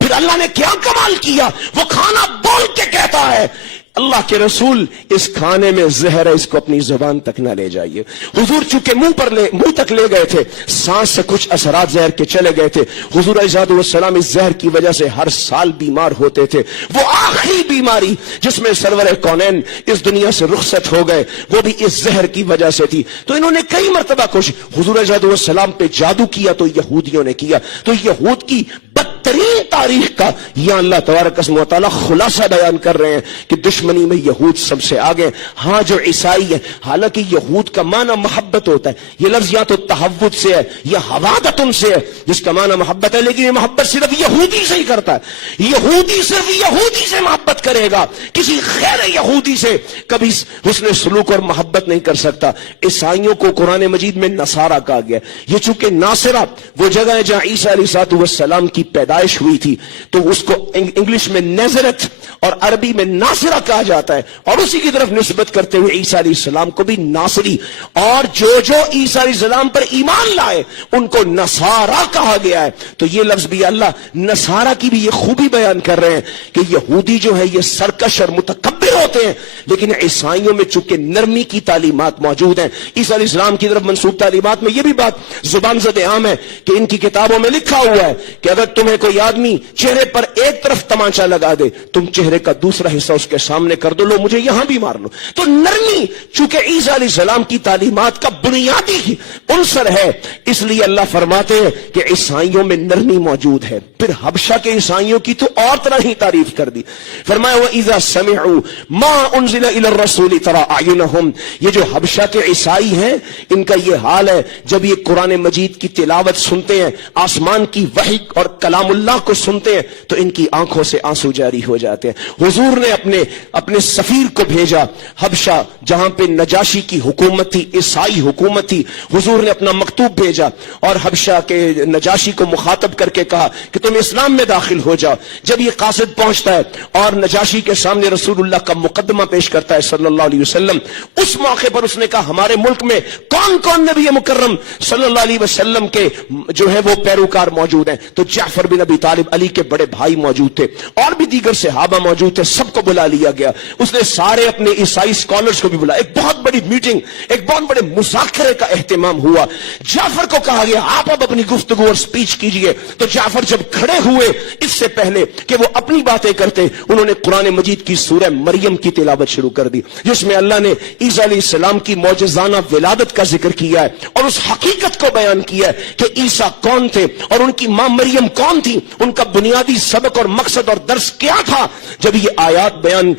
پھر اللہ نے کیا کمال کیا, وہ کھانا بول کے کہتا ہے اللہ کے رسول اس کھانے میں زہر ہے, اس کو اپنی زبان تک نہ لے جائیے. حضور چونکہ منہ تک لے گئے تھے, سانس سے کچھ اثرات زہر کے چلے گئے تھے. حضور علیہ السلام اس زہر کی وجہ سے ہر سال بیمار ہوتے تھے. وہ آخری بیماری جس میں سرور کونین اس دنیا سے رخصت ہو گئے وہ بھی اس زہر کی وجہ سے تھی. تو انہوں نے کئی مرتبہ حضور علیہ السلام پہ جادو کیا تو یہودیوں نے کیا. تو یہود کی بدترین تاریخ کا یہ اللہ تبارک و تعالی خلاصہ بیان کر رہے ہیں کہ دشمنی میں یہود سب سے آگے. ہاں جو عیسائی ہے, حالانکہ یہود کا معنی محبت ہوتا ہے, یہ لفظ یا تو تحوت سے ہے یا حوادتن سے ہے جس کا معنی محبت ہے, لیکن یہ محبت صرف یہودی سے ہی کرتا ہے. یہودی صرف یہودی سے محبت کرے گا, کسی غیر یہودی سے کبھی حسن سلوک اور محبت نہیں کر سکتا. عیسائیوں کو قرآن مجید میں نصارہ کہا گیا. یہ چونکہ ناصرہ وہ جگہ ہے جہاں عیسیٰ علیہ السلام کی پیدائش ہوئی تھی, تو اس کو انگلش میں نیزرت اور عربی میں ناصرہ کہا جاتا ہے, اور اسی کی طرف نسبت کرتے ہوئے عیسیٰ علیہ السلام کو بھی ناصری, اور جو عیسیٰ علیہ السلام پر ایمان لائے ان کو نصارہ کہا گیا ہے. تو یہ لفظ بھی اللہ نصارہ کی بھی یہ خوبی بیان کر رہے ہیں کہ یہودی جو ہے یہ سرکش اور متکبر ہوتے ہیں, لیکن عیسائیوں میں چونکہ نرمی کی تعلیمات موجود ہیں, عیسیٰ علیہ السلام کی طرف منسوب تعلیمات میں یہ بھی بات زبان زد عام ہے کہ ان کی کتابوں میں لکھا ہوا ہے کہ اگر تمہیں کوئی آدمی چہرے پر ایک طرف تمانچہ لگا دے, تم چہرے کا دوسرا حصہ اس کے سامنے کر دو, لو مجھے یہاں بھی مار لو. تو نرمی چونکہ عیسیٰ علیہ السلام کی تعلیمات کا بنیادی عنصر ہے, اس لیے اللہ فرماتے ہیں کہ عیسائیوں میں نرمی موجود ہے. پھر حبشہ کے عیسائیوں کی تو اور طرح ہی تعریف کر دی. فرمایا وَإِذَا سَمِعُوا مَا أُنزِلَ إِلَى الرَّسُولِ تَرَىٰ أَعْيُنَهُمْ, یہ جو حبشہ کے عیسائی ہیں ان کا یہ حال ہے, جب یہ قرآن مجید کی تلاوت سنتے ہیں, آسمان کی وحی اور کلام اللہ کو سنتے ہیں, تو ان کی آنکھوں سے آنسو جاری ہو جاتے ہیں. حضور نے اپنے سفیر کو بھیجا حبشہ جہاں پہ نجاشی کی حکومت تھی, عیسائی حکومت تھی. حضور نے اپنا مکتوب بھیجا اور حبشہ کے نجاشی کو مخاطب کر کے کہا کہ تم اسلام میں داخل ہو جاؤ. جب یہ قاصد پہنچتا ہے اور نجاشی کے سامنے رسول اللہ کا مقدمہ پیش کرتا ہے صلی اللہ علیہ وسلم, اس موقع پر اس نے کہا ہمارے ملک میں کون کون نبی مکرم صلی اللہ علیہ وسلم کے جو ہے وہ پیروکار موجود ہیں. تو جعفر بن ابی طالب علی کے بڑے بھائی موجود تھے, اور بھی دیگر صحابہ موجود موجود تھے سب کو بلا لیا گیا. اس نے سارے اپنے عیسائی سکالرز کو بھی بلایا. ایک بہت بڑی میٹنگ, ایک بہت بڑے مذاکرے کا اہتمام ہوا. جعفر کو کہا گیا آپ اب اپنی گفتگو اور سپیچ کیجئے. تو جعفر جب کھڑے ہوئے, اس سے پہلے کہ وہ اپنی باتیں کرتے, انہوں نے قرآن مجید کی سورہ مریم کی تلاوت شروع کر دی, جس میں اللہ نے عیسیٰ علیہ السلام کی معجزانہ ولادت کا ذکر کیا ہے اور اس حقیقت کو بیان کیا ہے کہ عیسیٰ کون تھے اور ان کی ماں مریم کون تھی, ان کا بنیادی سبق اور مقصد اور درس کیا تھا. جب یہ آیات بیان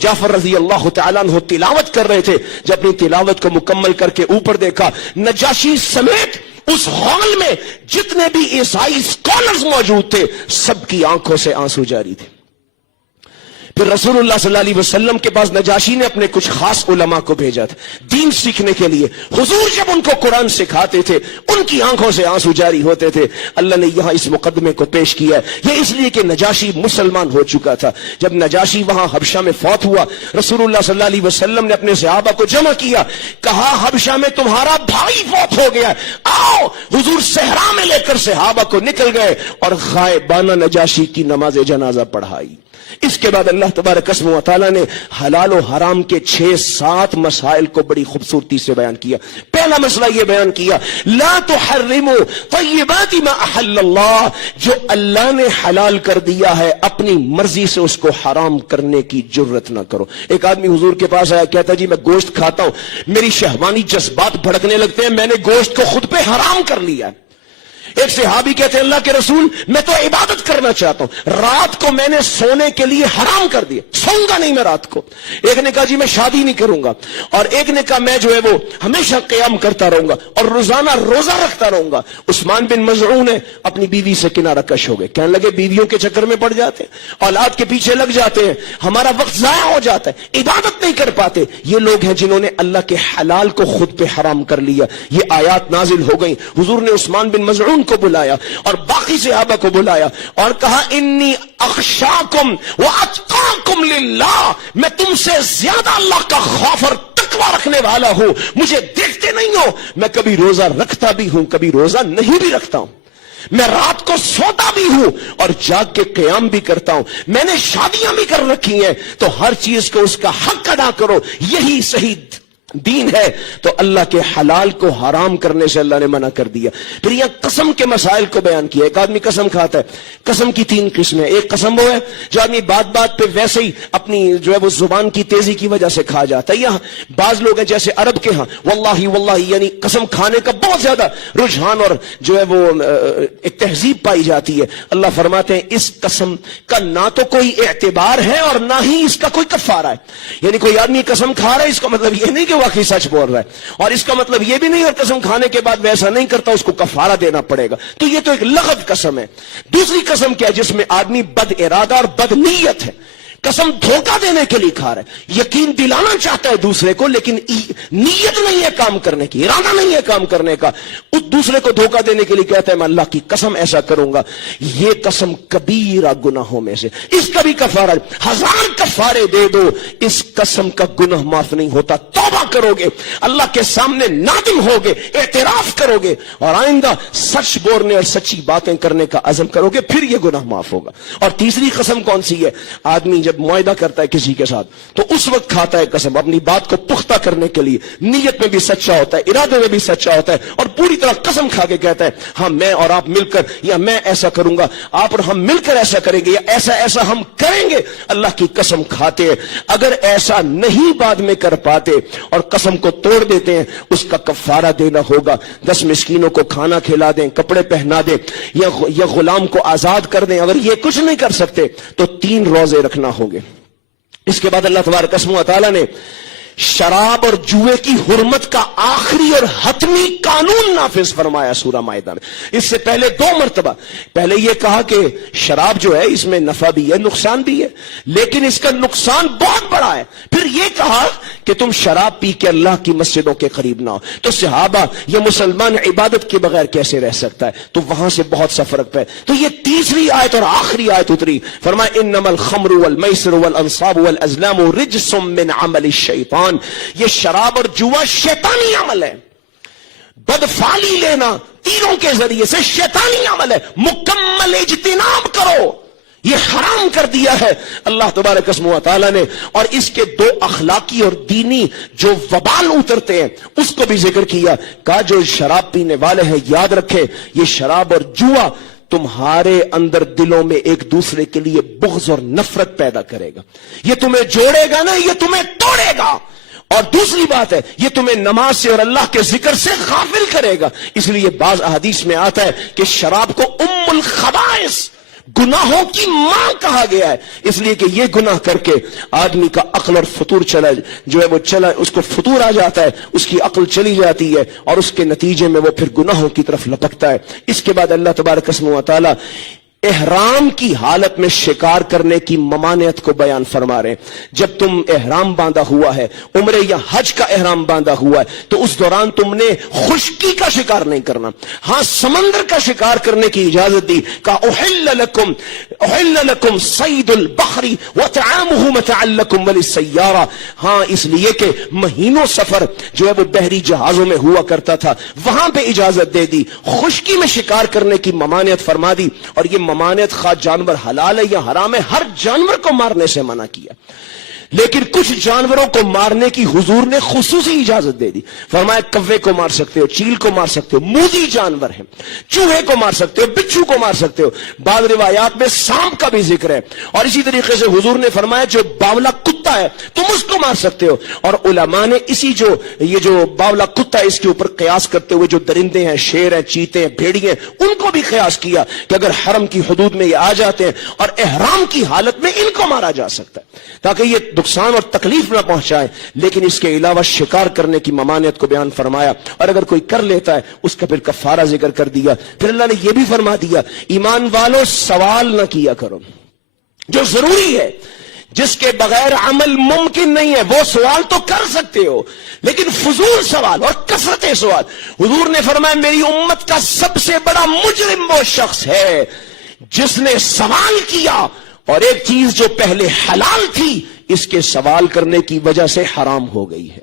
جعفر رضی اللہ تعالیٰ عنہ تلاوت کر رہے تھے, جب اپنی تلاوت کو مکمل کر کے اوپر دیکھا, نجاشی سمیت اس ہال میں جتنے بھی عیسائی سکالرز موجود تھے سب کی آنکھوں سے آنسو جاری تھے. پھر رسول اللہ صلی اللہ علیہ وسلم کے پاس نجاشی نے اپنے کچھ خاص علماء کو بھیجا تھا دین سیکھنے کے لیے. حضور جب ان کو قرآن سکھاتے تھے ان کی آنکھوں سے آنسو جاری ہوتے تھے. اللہ نے یہاں اس مقدمے کو پیش کیا ہے, یہ اس لیے کہ نجاشی مسلمان ہو چکا تھا. جب نجاشی وہاں حبشہ میں فوت ہوا, رسول اللہ صلی اللہ علیہ وسلم نے اپنے صحابہ کو جمع کیا, کہا حبشہ میں تمہارا بھائی فوت ہو گیا, آؤ. حضور صحرا میں لے کر صحابہ کو نکل گئے اور غائبانہ نجاشی کی نماز جنازہ پڑھائی. اس کے بعد اللہ تبارک و تعالی نے حلال و حرام کے 6-7 مسائل کو بڑی خوبصورتی سے بیان کیا. پہلا مسئلہ یہ بیان کیا, لا تحرموا طیبات ما احل اللہ, جو اللہ نے حلال کر دیا ہے اپنی مرضی سے اس کو حرام کرنے کی جرت نہ کرو. ایک آدمی حضور کے پاس آیا, کہتا جی میں گوشت کھاتا ہوں, میری شہوانی جذبات بھڑکنے لگتے ہیں, میں نے گوشت کو خود پہ حرام کر لیا. ایک صحابی کہتے ہیں اللہ کے رسول میں تو عبادت کرنا چاہتا ہوں, رات کو میں نے سونے کے لیے حرام کر دیا, سوؤں گا نہیں میں رات کو. ایک نے کہا جی میں شادی نہیں کروں گا, اور ایک نے کہا میں جو ہے وہ ہمیشہ قیام کرتا رہوں گا اور روزانہ روزہ رکھتا رہوں گا. عثمان بن مظعون ہے اپنی بیوی سے کنارہ کش ہو گئے, کہنے لگے بیویوں کے چکر میں پڑ جاتے ہیں, اولاد کے پیچھے لگ جاتے ہیں, ہمارا وقت ضائع ہو جاتا ہے, عبادت نہیں کر پاتے. یہ لوگ ہیں جنہوں نے اللہ کے حلال کو خود پہ حرام کر لیا. یہ آیات نازل ہو گئی. حضور نے عثمان بن مظعون کو بلایا اور باقی صحابہ کو بلایا اور کہا انی اخشاکم واتقاکم للہ, میں تم سے زیادہ اللہ کا خوف اور تقوی رکھنے والا ہوں. مجھے دیکھتے نہیں ہو, میں کبھی روزہ رکھتا بھی ہوں کبھی روزہ نہیں بھی رکھتا ہوں, میں رات کو سوتا بھی ہوں اور جاگ کے قیام بھی کرتا ہوں, میں نے شادیاں بھی کر رکھی ہیں. تو ہر چیز کو اس کا حق ادا کرو, یہی صحیح دین ہے. تو اللہ کے حلال کو حرام کرنے سے اللہ نے منع کر دیا. پھر یہ قسم کے مسائل کو بیان کیا. ایک آدمی قسم کھاتا ہے, قسم کی 3 قسمیں. ایک قسم وہ ہے جو آدمی بات بات پہ ویسے ہی اپنی جو ہے وہ زبان کی تیزی کی وجہ سے کھا جاتا ہے. یا بعض لوگ ہیں جیسے عرب کے ہاں واللہ واللہ, یعنی قسم کھانے کا بہت زیادہ رجحان اور جو ہے وہ ایک تہذیب پائی جاتی ہے. اللہ فرماتے ہیں اس قسم کا نہ تو کوئی اعتبار ہے اور نہ ہی اس کا کوئی کفارہ ہے. یعنی کوئی آدمی قسم کھا رہا ہے, اس کا مطلب یہ نہیں کہ واقعی سچ بول رہا ہے, اور اس کا مطلب یہ بھی نہیں اور قسم کھانے کے بعد ویسا نہیں کرتا اس کو کفارہ دینا پڑے گا. تو یہ تو ایک لغو قسم ہے. دوسری قسم کیا ہے جس میں آدمی بد ارادہ اور بد نیت ہے, قسم دھوکہ دینے کے لیے کھا رہا ہے, یقین دلانا چاہتا ہے دوسرے کو لیکن نیت نہیں ہے کام کرنے کی, ارادہ نہیں ہے کام کرنے کا, اس دوسرے کو دھوکہ دینے کے لیے کہتا ہے میں اللہ کی قسم ایسا کروں گا. یہ قسم کبیرہ گناہوں میں سے, اس کا بھی کفارہ 1000 کفارے دے دو, اس قسم کا گناہ معاف نہیں ہوتا. توبہ کرو گے, اللہ کے سامنے نادم ہوگے, اعتراف کرو گے اور آئندہ سچ بولنے اور سچی باتیں کرنے کا عزم کرو گے, پھر یہ گناہ معاف ہوگا. اور تیسری قسم کون سی ہے؟ آدمی جب معاہدہ کرتا ہے کسی کے ساتھ تو اس وقت کھاتا ہے قسم اپنی بات کو پختہ کرنے کے لیے, نیت میں بھی سچا ہوتا ہے, ارادے میں بھی سچا ہوتا ہے, اور پوری طرح قسم کھا کے کہتا ہے ہاں میں اور آپ مل کر, یا میں ایسا کروں گا, آپ اور ہم مل کر ایسا کریں گے, یا ایسا ہم کریں گے. اللہ کی قسم کھاتے ہیں. اگر ایسا نہیں بعد میں کر پاتے اور قسم کو توڑ دیتے ہیں, اس کا کفارہ دینا ہوگا. 10 مسکینوں کو کھانا کھلا دیں, کپڑے پہنا دیں, یا غلام کو آزاد کر دیں. اگر یہ کچھ نہیں کر سکتے تو 3 روزے رکھنا ہوں گے. اس کے بعد اللہ تبارک و تعالی نے شراب اور جوئے کی حرمت کا آخری اور حتمی قانون نافذ فرمایا سورہ مائدہ میں. اس سے پہلے 2 مرتبہ پہلے یہ کہا کہ شراب جو ہے اس میں نفع بھی ہے نقصان بھی ہے, لیکن اس کا نقصان بہت بڑا ہے. پھر یہ کہا کہ تم شراب پی کے اللہ کی مسجدوں کے قریب نہ ہو. تو صحابہ یہ مسلمان عبادت کے بغیر کیسے رہ سکتا ہے؟ تو وہاں سے بہت سا فرق ہے. تو یہ تیسری آیت اور آخری آیت اتری, فرمایا انما الخمر والمیسر والانصاب والازلام رجس من عمل الشیطان. یہ شراب اور جوا شیطانی عمل ہے. بدفعلی لینا تیروں کے ذریعے سے شیطانی عمل ہے. مکمل اجتناب کرو. یہ حرام کر دیا ہے اللہ تبارک و تعالی نے. اور اس کے دو اخلاقی اور دینی جو وبال اترتے ہیں اس کو بھی ذکر کیا. کہا جو شراب پینے والے ہیں یاد رکھے یہ شراب اور جوا تمہارے اندر دلوں میں ایک دوسرے کے لیے بغض اور نفرت پیدا کرے گا. یہ تمہیں جوڑے گا نا, یہ تمہیں توڑے گا. اور دوسری بات ہے یہ تمہیں نماز سے اور اللہ کے ذکر سے غافل کرے گا. اس لیے بعض احادیث میں آتا ہے کہ شراب کو ام الخبائث, گناہوں کی ماں کہا گیا ہے. اس لیے کہ یہ گناہ کر کے آدمی کا عقل اور فطور چلا اس کو فطور آ جاتا ہے, اس کی عقل چلی جاتی ہے اور اس کے نتیجے میں وہ پھر گناہوں کی طرف لپکتا ہے. اس کے بعد اللہ تبارک و تعالی احرام کی حالت میں شکار کرنے کی ممانعت کو بیان فرما رہے ہیں. جب تم احرام باندھا ہوا ہے, عمرے یا حج کا احرام باندھا ہوا ہے, تو اس دوران تم نے خشکی کا شکار نہیں کرنا. ہاں سمندر کا شکار کرنے کی اجازت دی. کہا احل لکم صید البحر وطعامہ متاعا لکم وللسیارہ. ہاں اس لیے کہ مہینوں سفر جو ہے وہ بحری جہازوں میں ہوا کرتا تھا, وہاں پہ اجازت دے دی. خشکی میں شکار کرنے کی ممانعت فرما دی. اور یہ ممانعت خواہ جانور حلال ہے یا حرام ہے, ہر جانور کو مارنے سے منع کیا. لیکن کچھ جانوروں کو مارنے کی حضور نے خصوصی اجازت دے دی. فرمایا کوے کو مار سکتے ہو, چیل کو مار سکتے ہو, موذی جانور ہیں, چوہے کو مار سکتے ہو, بچھو کو مار سکتے ہو. بعض روایات میں سانپ کا بھی ذکر ہے. اور اسی طریقے سے حضور نے فرمایا جو باولا کتا ہے تم اس کو مار سکتے ہو. اور علماء نے یہ جو باولا کتا ہے اس کے اوپر قیاس کرتے ہوئے جو درندے ہیں, شیر ہیں, چیتے ہیں, بھیڑی ہیں, ان کو بھی قیاس کیا کہ اگر حرم کی حدود میں یہ آ جاتے ہیں اور احرام کی حالت میں ان کو مارا جا سکتا ہے تاکہ یہ نقصان اور تکلیف نہ پہنچائے. لیکن اس کے علاوہ شکار کرنے کی ممانعت کو بیان فرمایا. اور اگر کوئی کر لیتا ہے اس کا پھر کفارہ ذکر کر دیا. پھر اللہ نے یہ بھی فرما دیا ایمان والو سوال نہ کیا کرو. جو ضروری ہے, جس کے بغیر عمل ممکن نہیں ہے, وہ سوال تو کر سکتے ہو, لیکن فضول سوال اور کثرت سوال. حضور نے فرمایا میری امت کا سب سے بڑا مجرم وہ شخص ہے جس نے سوال کیا اور ایک چیز جو پہلے حلال تھی اس کے سوال کرنے کی وجہ سے حرام ہو گئی ہے.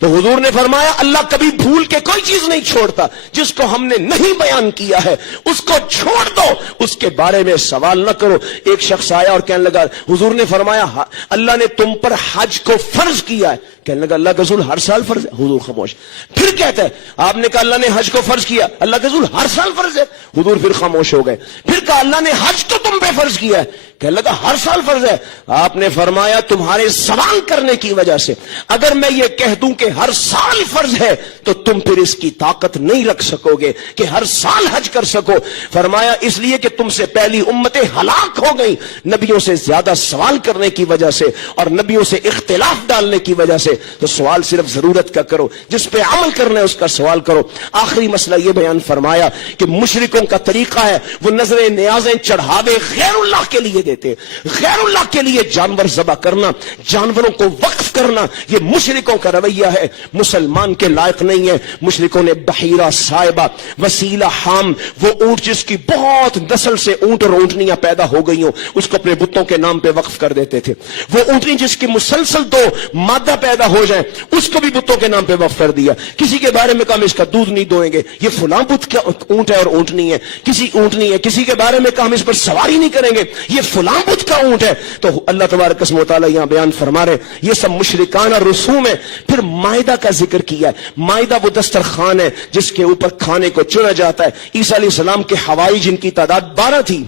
تو حضور نے فرمایا اللہ کبھی بھول کے کوئی چیز نہیں چھوڑتا. جس کو ہم نے نہیں بیان کیا ہے اس کو چھوڑ دو, اس کے بارے میں سوال نہ کرو. ایک شخص آیا اور کہنے لگا حضور نے فرمایا اللہ نے تم پر حج کو فرض کیا ہے. کہنے لگا اللہ کا رسول ہر سال فرض ہے. حضور خاموش. پھر کہتا ہے آپ نے کہا اللہ نے حج کو فرض کیا, اللہ کا رسول ہر سال فرض ہے. حضور پھر خاموش ہو گئے. پھر کہا اللہ نے حج تو تم پہ فرض کیا ہے. کہنے لگا ہر سال فرض ہے. آپ نے فرمایا تمہارے سوال کرنے کی وجہ سے اگر میں یہ کہہ دوں کہ ہر سال فرض ہے تو تم پھر اس کی طاقت نہیں رکھ سکو گے کہ ہر سال حج کر سکو. فرمایا اس لیے کہ تم سے پہلی امتیں ہلاک ہو گئی نبیوں سے زیادہ سوال کرنے کی وجہ سے اور نبیوں سے اختلاف ڈالنے کی وجہ سے. تو سوال صرف ضرورت کا کرو, جس پہ عمل کرنا ہے اس کا سوال کرو. آخری مسئلہ یہ بیان فرمایا کہ مشرکوں کا طریقہ ہے وہ نظریں نیازیں چڑھاوے غیر اللہ کے لیے دیتے. غیر اللہ کے لیے جانور ذبح کرنا, جانوروں کو وقف کرنا, یہ مشرکوں کا رویہ ہے, مسلمان کے لائق نہیں ہے. مشرکوں نے بحیرہ صائبہ, وسیلہ حام, وہ اونٹ جس کی بہت نسل سے اونٹ اور اونٹنیاں پیدا ہو گئی ہوں اس کو اپنے بتوں کے نام پہ وقف کر دیتے تھے. وہ اونٹنی جس کی مسلسل دو مادہ پیدا ہو جائیں اس کو بھی بتوں کے نام پہ وقف کر دیا. کسی کے بارے میں کہا ہم اس کا دودھ نہیں دوئیں گے, یہ فلاں بت کا اونٹ ہے اور اونٹنی ہے. کسی اونٹنی ہے, کسی کے بارے میں کہا ہم اس پر سواری نہیں کریں گے, یہ فلاں بت کا اونٹ ہے. تو اللہ تبارک و تعالی یہاں بیان فرما رہے یہ سب مشرکانہ رسوم ہے. پھر مائدہ کا ذکر کیا ہے. مائدہ وہ دسترخوان ہے جس کے اوپر کھانے کو چنا جاتا ہے. عیسیٰ علیہ السلام کے حواری جن کی تعداد 12 تھی,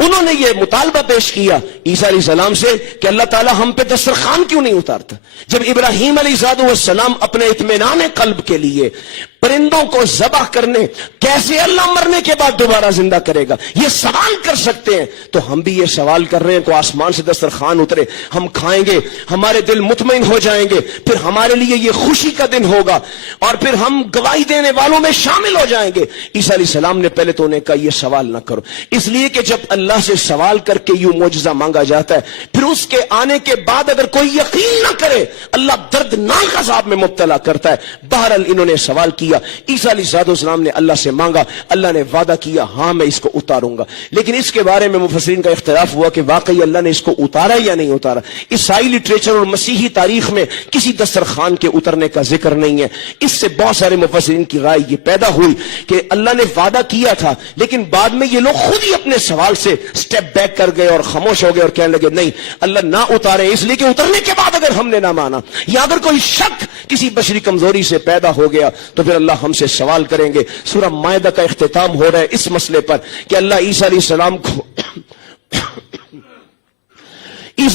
انہوں نے یہ مطالبہ پیش کیا عیسیٰ علیہ السلام سے کہ اللہ تعالیٰ ہم پہ دسترخوان کیوں نہیں اتارتا. جب ابراہیم علیہ السلام اپنے اطمینان قلب کے لیے پرندوں کو ذبح کرنے, کیسے اللہ مرنے کے بعد دوبارہ زندہ کرے گا یہ سوال کر سکتے ہیں, تو ہم بھی یہ سوال کر رہے ہیں تو آسمان سے دسترخوان اترے, ہم کھائیں گے, ہمارے دل مطمئن ہو جائیں گے, پھر ہمارے لیے یہ خوشی کا دن ہوگا اور پھر ہم گواہی دینے والوں میں شامل ہو جائیں گے. عیسیٰ علیہ السلام نے پہلے تو انہیں کہا یہ سوال نہ کرو, اس لیے کہ جب اللہ سے سوال کر کے یوں معجزہ مانگا جاتا ہے پھر اس کے آنے کے بعد اگر کوئی یقین نہ کرے اللہ دردناک عذاب میں مبتلا کرتا ہے. بہرحال انہوں نے سوال کیا کیا. عیسیٰ علیہ السلام نے اللہ سے مانگا, اللہ نے وعدہ کیا ہاں میں اس کو اتاروں گا. لیکن اس کے بارے میں مفسرین کا اختلاف ہوا کہ واقعی اللہ نے اس کو اتارا یا نہیں اتارا. عیسائی لٹریچر اور مسیحی تاریخ میں کسی دسترخوان کے اترنے کا ذکر نہیں ہے. اس سے بہت سارے مفسرین کی رائے یہ پیدا ہوئی کہ اللہ نے وعدہ کیا تھا لیکن بعد میں یہ لوگ خود ہی اپنے سوال سے سٹیپ بیک کر گئے اور خاموش ہو گئے اور کہنے لگے نہیں اللہ نہ اتارے, اس لیے کہ اترنے کے بعد اگر ہم نے نہ مانا یا اگر کوئی شک کسی بشری کمزوری سے پیدا ہو گیا تو پھر اللہ ہم سے سوال کریں گے. سورہ مائدہ کا اختتام ہو رہا ہے اس مسئلے پر کہ اللہ عیسیٰ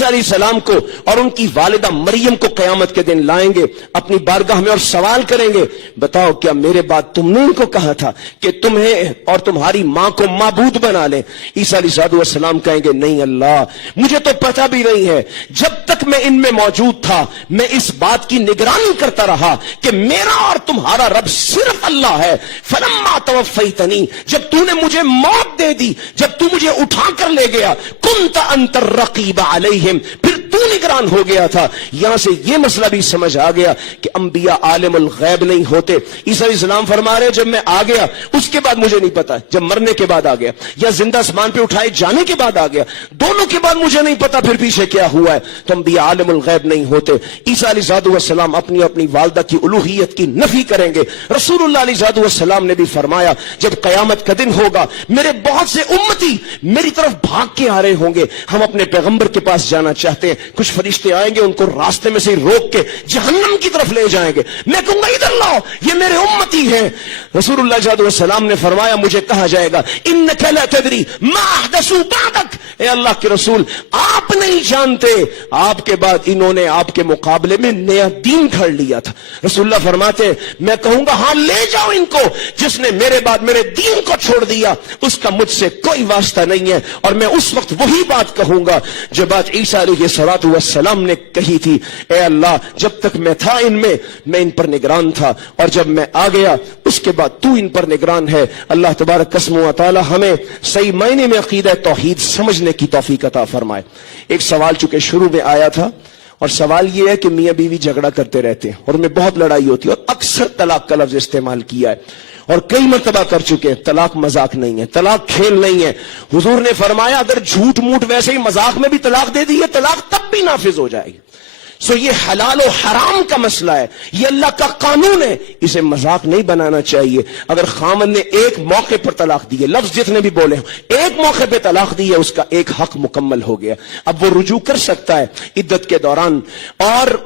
علیہ السلام کو اور ان کی والدہ مریم کو قیامت کے دن لائیں گے اپنی بارگاہ میں اور سوال کریں گے بتاؤ کیا میرے بعد تم نے ان کو کہا تھا کہ تمہیں اور تمہاری ماں کو معبود بنا لیں. عیسیٰ علیہ السلام کہیں گے نہیں اللہ مجھے تو پتہ بھی نہیں ہے, جب تک میں ان میں موجود تھا میں اس بات کی نگرانی کرتا رہا کہ میرا اور تمہارا رب صرف اللہ ہے. فلما توفیتنی, جب تو نے مجھے موت دے دی, جب تو مجھے اٹھا کر لے گیا, کنت انت الرقیب علیہم, پھر تو نگران ہو گیا تھا. یہاں سے یہ مسئلہ بھی سمجھ آ گیا کہ انبیاء عالم الغیب نہیں ہوتے. عیسیٰ علیہ السلام فرما رہے جب میں آ گیا اس کے بعد مجھے نہیں پتا, جب مرنے کے بعد آ گیا یا زندہ آسمان پہ اٹھائے جانے کے بعد آ گیا, دونوں کے بعد مجھے نہیں پتا پھر پیچھے کیا ہوا ہے. تو انبیاء عالم الغیب نہیں ہوتے. عیسیٰ علیہ السلام اپنی والدہ کی الوہیت کی نفی کریں گے. رسول اللہ علیہ السلام نے بھی فرمایا جب قیامت کا دن ہوگا میرے بہت سے امتی میری طرف بھاگ کے آ رہے ہوں گے, ہم اپنے پیغمبر کے پاس جانا چاہتے ہیں, کچھ فرشتے آئیں گے ان کو راستے میں سے روک کے جہنم کی طرف لے جائیں گے. میں کہوں گا ادھر لاؤ یہ میرے امتی ہیں. رسول اللہ صلی اللہ علیہ وسلم نے فرمایا مجھے کہا جائے گا انک لا تدری ما احدثوا بعدک, اے اللہ کے رسول آپ نہیں جانتے آپ کے بعد انہوں نے آپ کے مقابلے میں نیا دین گھڑ لیا تھا. رسول اللہ فرماتے میں کہوں گا ہاں لے جاؤ ان کو, جس نے میرے بعد میرے دین کو چھوڑ دیا اس کا مجھ سے کوئی واسطہ نہیں ہے. اور میں اس وقت وہی بات کہوں گا جو بات عیسیٰ علیہ السلام نے کہی تھی, اے اللہ جب تک میں تھا ان میں ان پر نگران تھا اور جب میں آ گیا اس کے بعد تو ان پر نگران ہے. اللہ تبارک قسم و تعالی ہمیں صحیح معنی میں عقیدہ توحید سمجھنے کی توفیق عطا فرمائے. ایک سوال چونکہ شروع میں آیا تھا اور سوال یہ ہے کہ میاں بیوی جھگڑا کرتے رہتے ہیں اور ان میں بہت لڑائی ہوتی ہے اور اکثر طلاق کا لفظ استعمال کیا ہے اور کئی مرتبہ کر چکے ہیں. طلاق مذاق نہیں ہے, طلاق کھیل نہیں ہے. حضور نے فرمایا اگر جھوٹ موٹ ویسے ہی مذاق میں بھی طلاق دے دی ہے طلاق تب بھی نافذ ہو جائے گی. سو یہ حلال و حرام کا مسئلہ ہے, یہ اللہ کا قانون ہے, اسے مذاق نہیں بنانا چاہیے. اگر خامن نے ایک موقع پر طلاق دی ہے, لفظ جتنے بھی بولے ایک موقع پہ طلاق دی ہے, اس کا ایک حق مکمل ہو گیا. اب وہ رجوع کر سکتا ہے عدت کے دوران, اور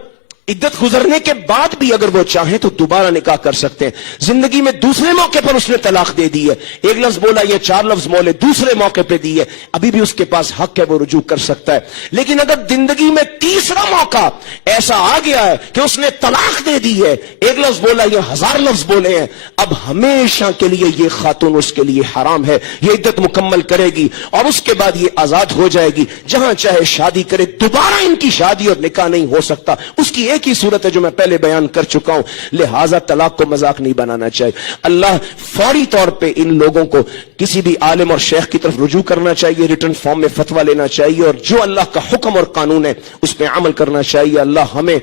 عدت گزرنے کے بعد بھی اگر وہ چاہیں تو دوبارہ نکاح کر سکتے ہیں. زندگی میں دوسرے موقع پر اس نے طلاق دے دی ہے, ایک لفظ بولا یہ 4 لفظ بولے, دوسرے موقع پہ دی ہے, ابھی بھی اس کے پاس حق ہے وہ رجوع کر سکتا ہے. لیکن اگر زندگی میں تیسرا موقع ایسا آ گیا ہے کہ اس نے طلاق دے دی ہے, ایک لفظ بولا یہ 1000 لفظ بولے ہیں, اب ہمیشہ کے لیے یہ خاتون اس کے لیے حرام ہے. یہ عدت مکمل کرے گی اور اس کے بعد یہ آزاد ہو جائے گی, جہاں چاہے شادی کرے, دوبارہ ان کی شادی اور نکاح نہیں ہو سکتا. اس کی ایک ہی صورت ہے جو میں پہلے بیان کر چکا ہوں. لہذا طلاق کو مذاق نہیں بنانا چاہیے. اللہ فوری طور پہ ان لوگوں کو کسی بھی عالم اور شیخ کی طرف رجوع کرنا چاہیے, ریٹن فارم میں فتویٰ لینا چاہیے اور جو اللہ کا حکم اور قانون ہے اس پہ عمل کرنا چاہیے. اللہ ہمیں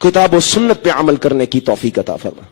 کتاب و سنت پہ عمل کرنے کی توفیق عطا فرمائے.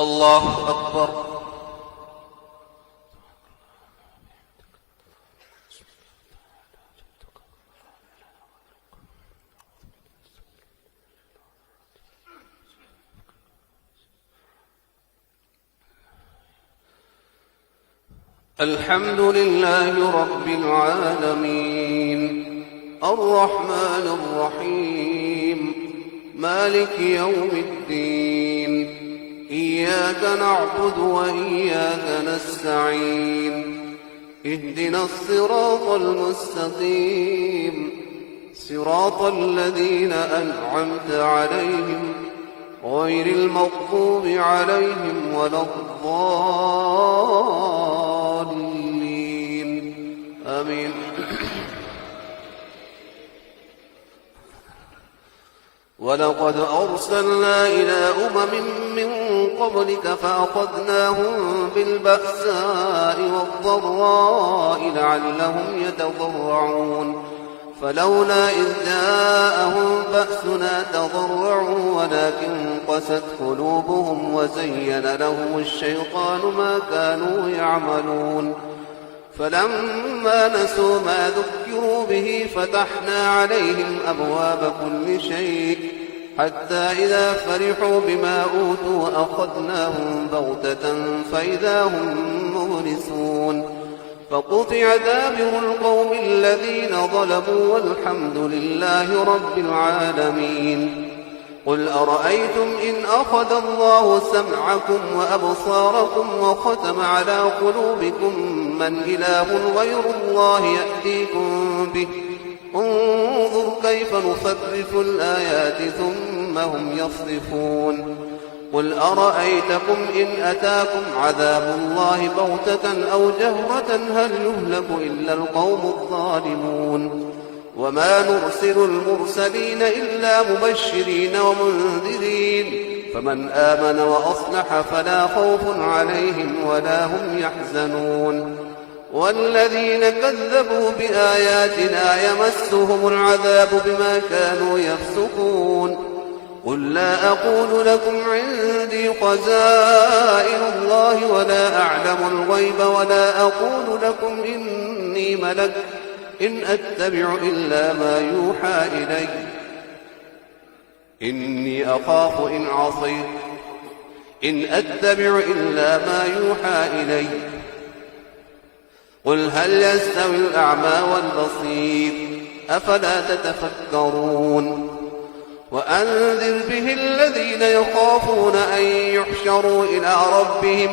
الله أكبر. الحمد لله رب العالمين الرحمن الرحيم مالك يوم الدين إياك نعبد وإياك نستعين اهدنا الصراط المستقيم صراط الذين أنعمت عليهم غير المغضوب عليهم ولا الضالين آمين. ولقد أرسلنا إلى من قبلك فأخذناهم بالبأساء والضراء لعلهم يتضرعون فلولا إذ جاءهم بأسنا تضرعوا ولكن قست قلوبهم وزين لهم الشيطان ما كانوا يعملون فلما نسوا ما ذكروا به فتحنا عليهم أبواب كل شيء حتى إذا فرحوا بما أوتوا أخذناهم بغتة فإذا هم مبلسون فقطع دابر القوم الذين ظلموا والحمد لله رب العالمين. قل أرأيتم إن أخذ الله سمعكم وأبصاركم وختم على قلوبكم من إله غير الله يأتيكم به انظر كيف نصرف الآيات ثم هم يصرفون. قل أرأيتكم إن أتاكم عذاب الله بغتة أو جهرة هل يهلك إلا القوم الظالمون وما نرسل المرسلين إلا مبشرين ومنذرين فمن آمن وأصلح فلا خوف عليهم ولا هم يحزنون والذين كذبوا بآياتنا يمسهم العذاب بما كانوا يفسقون. قل لا أقول لكم عندي خزائن الله ولا أعلم الغيب ولا أقول لكم إني ملك إن أتبع إلا ما يوحى إلي إني أخاف إن عصيت إن أتبع إلا ما يوحى إلي. قل هل يستوي الأعمى والبصير أفلا تتفكرون. وأنذر به الذين يخافون أن يحشروا إلى ربهم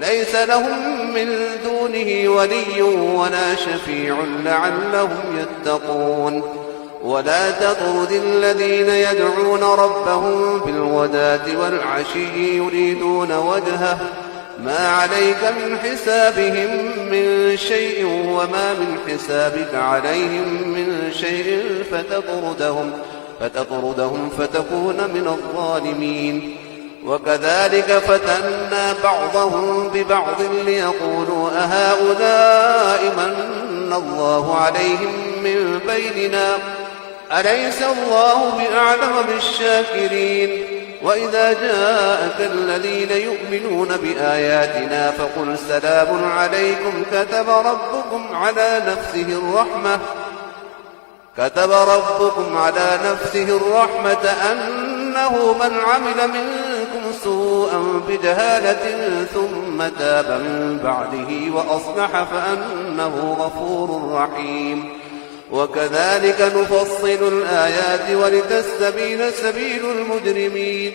ليس لهم من دونه ولي ولا شفيع لعلهم يتقون. ولا تطرد الذين يدعون ربهم بالغداة والعشي يريدون وجهه ما عليك من حسابهم من شيء وما من حسابك عليهم من شيء فتطردهم فتكون من الظالمين. وكذلك فتنا بعضهم ببعض ليقولوا أهؤلاء من الله عليهم من بيننا أليس الله بأعلم بالشاكرين. وإذا جاءك الذين يؤمنون بآياتنا فقل سلام عليكم كتب ربكم على نفسه الرحمة أنه من عمل منكم سوءا بجهالة ثم تاب من بعده وأصلح فأنه غفور رحيم. وكذلك نفصل الآيات ولتستبين سبيل المجرمين.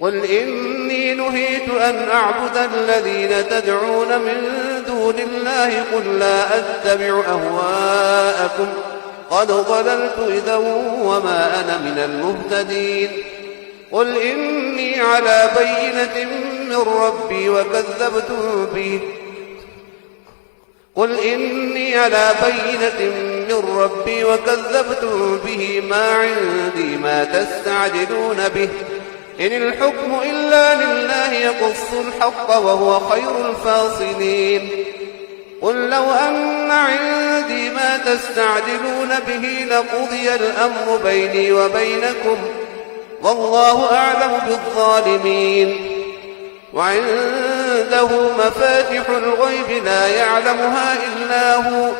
قل إني نهيت أن أعبد الذين تدعون من دون الله قل لا أتبع أهواءكم قد ضللت إذا وما أنا من المهتدين. قل إني على بينة من ربي وكذبتم به ما عندي ما تستعجلون به إن الحكم إلا لله يقص الحق وهو خير الفاصلين. قل لو أن عندي ما تستعجلون به لقضي الأمر بيني وبينكم والله أعلم بالظالمين. وعنده مفاتح الغيب لا يعلمها إلا هو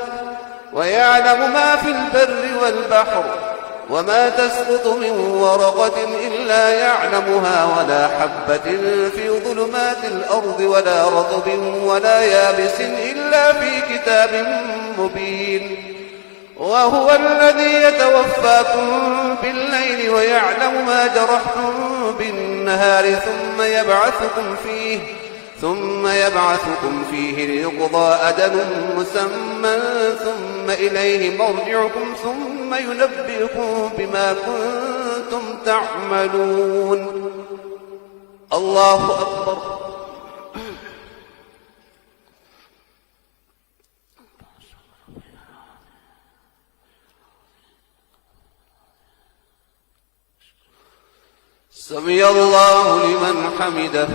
ويعلم ما في البر والبحر وما تسقط من ورقة إلا يعلمها ولا حبة في ظلمات الأرض ولا رطب ولا يابس إلا في كتاب مبين. وهو الذي يتوفاكم بالليل ويعلم ما جرحتم بالنهار ثم يبعثكم فيه ليقضى أجل مسمى ثم إليه مرجعكم ثم ينبئكم بما كنتم تعملون. الله أكبر. سمع الله لمن حمده.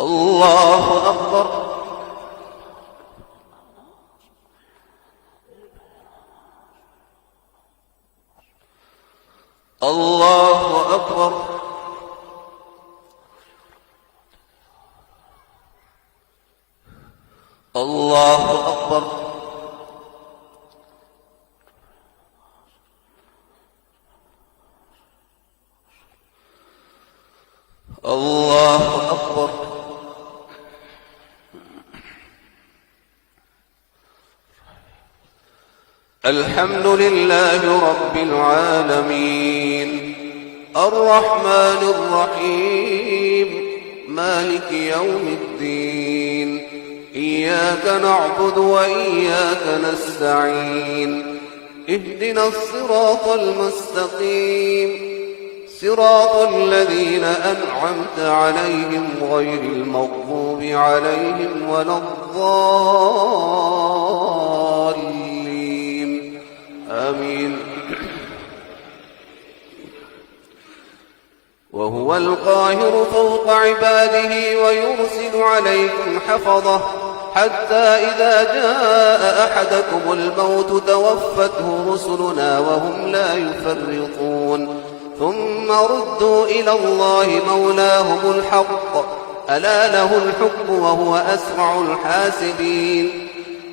الله أكبر. الله أكبر. الله أكبر. الله أكبر. الحمد لله رب العالمين الرحمن الرحيم مالك يوم الدين إياك نعبد وإياك نستعين اهدنا الصراط المستقيم صراط الذين أنعمت عليهم غير المغضوب عليهم ولا الضالين آمين. وهو القاهر فوق عباده ويرسل عليكم حفظه حتى إذا جاء أحدكم الموت توفته رسلنا وهم لا يفرطون ثم ردوا إلى الله مولاهم الحق ألا له الحكم وهو أسرع الحاسبين.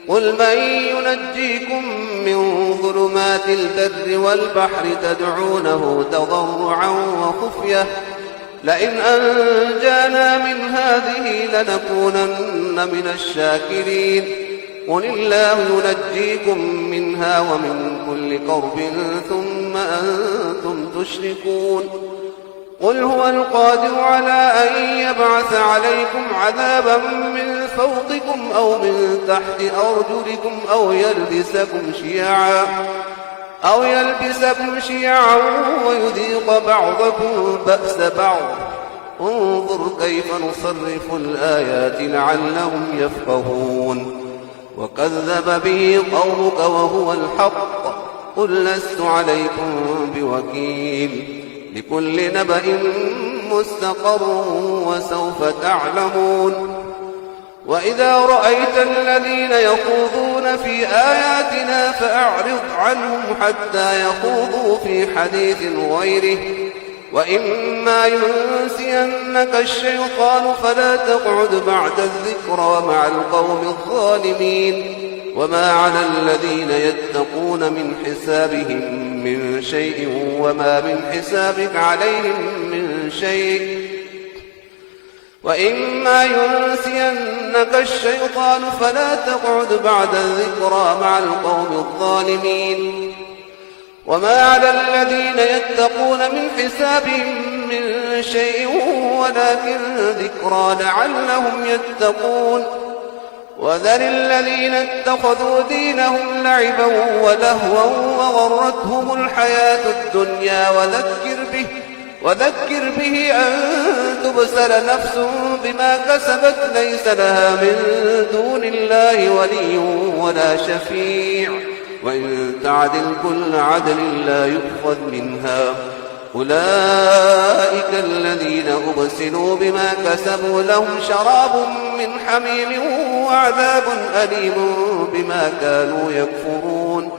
قل من ينجيكم من ظلمات البر والبحر تدعونه تضرعا وخفية لئن أنجانا من هذه لنكونن من الشاكرين. قل الله ينجيكم منها ومن كل كرب ثم أنتم تشركون. قل هو القادر على أن يبعث عليكم عذابا من فوقكم أو من تحت أرجلكم أو يلبسكم شيعا ويذيق بعضكم بأس بعض. انظر كيف نصرف الآيات لعلهم يفقهون. وكذب به قومك وهو الحق قل لست عليكم بوكيل لكل نبأ مستقر وسوف تعلمون. وإذا رأيت الذين يخوضون في آياتنا فأعرض عنهم حتى يخوضوا في حديث غيره وإما ينسينك الشيطان فلا تقعد بعد الذكرى مع القوم الظالمين. وما على الذين يتقون من حسابهم من شيء وما من حسابك عليهم من شيء. وإما ينسينك الشيطان فلا تقعد بعد الذكرى مع القوم الظالمين. وما على الذين يتقون من حسابهم من شيء ولكن ذكرى لعلهم يتقون. وذر الذين اتخذوا دينهم لعبا ولهوا وغرتهم الحياة الدنيا وذكر به أن تبسل نفس بما كسبت ليس لها من دون الله ولي ولا شفيع وإن تعدل كل عدل لا يؤخذ منها. أولئك الذين أبسلوا بما كسبوا لهم شراب من حميم وعذاب أليم بما كانوا يكفرون.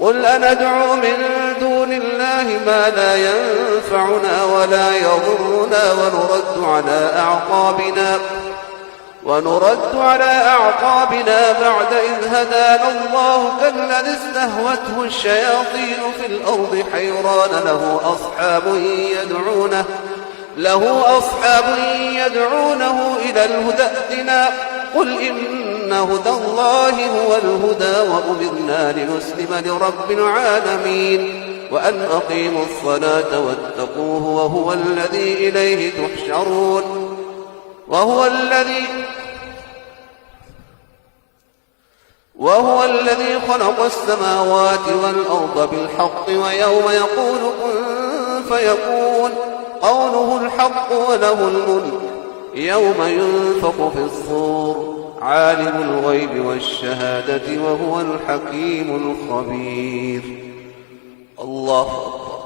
قل أندعو من دون الله ما لا ينفع ينفعنا ولا يضرنا ونرد على أعقابنا بعد إذ هدانا الله كالذي استهوته الشياطين في الأرض حيران له أصحاب يدعونه إلى الهدى ائتنا قل إن هدى الله هو الهدى وأمرنا لنسلم لرب العالمين وأن أقيموا الصلاة واتقوه وهو الذي خلق السماوات والأرض بالحق ويوم يقول كن فيكون قوله الحق وله الملك يوم ينفخ في الصور عالم الغيب والشهادة وهو الحكيم الخبير. الله أكبر.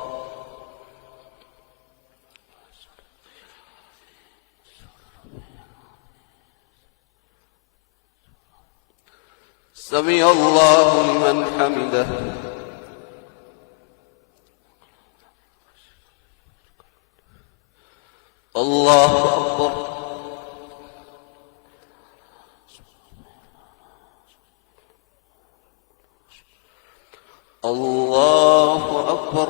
سمع الله لمن حمده. الله أكبر. الله أكبر.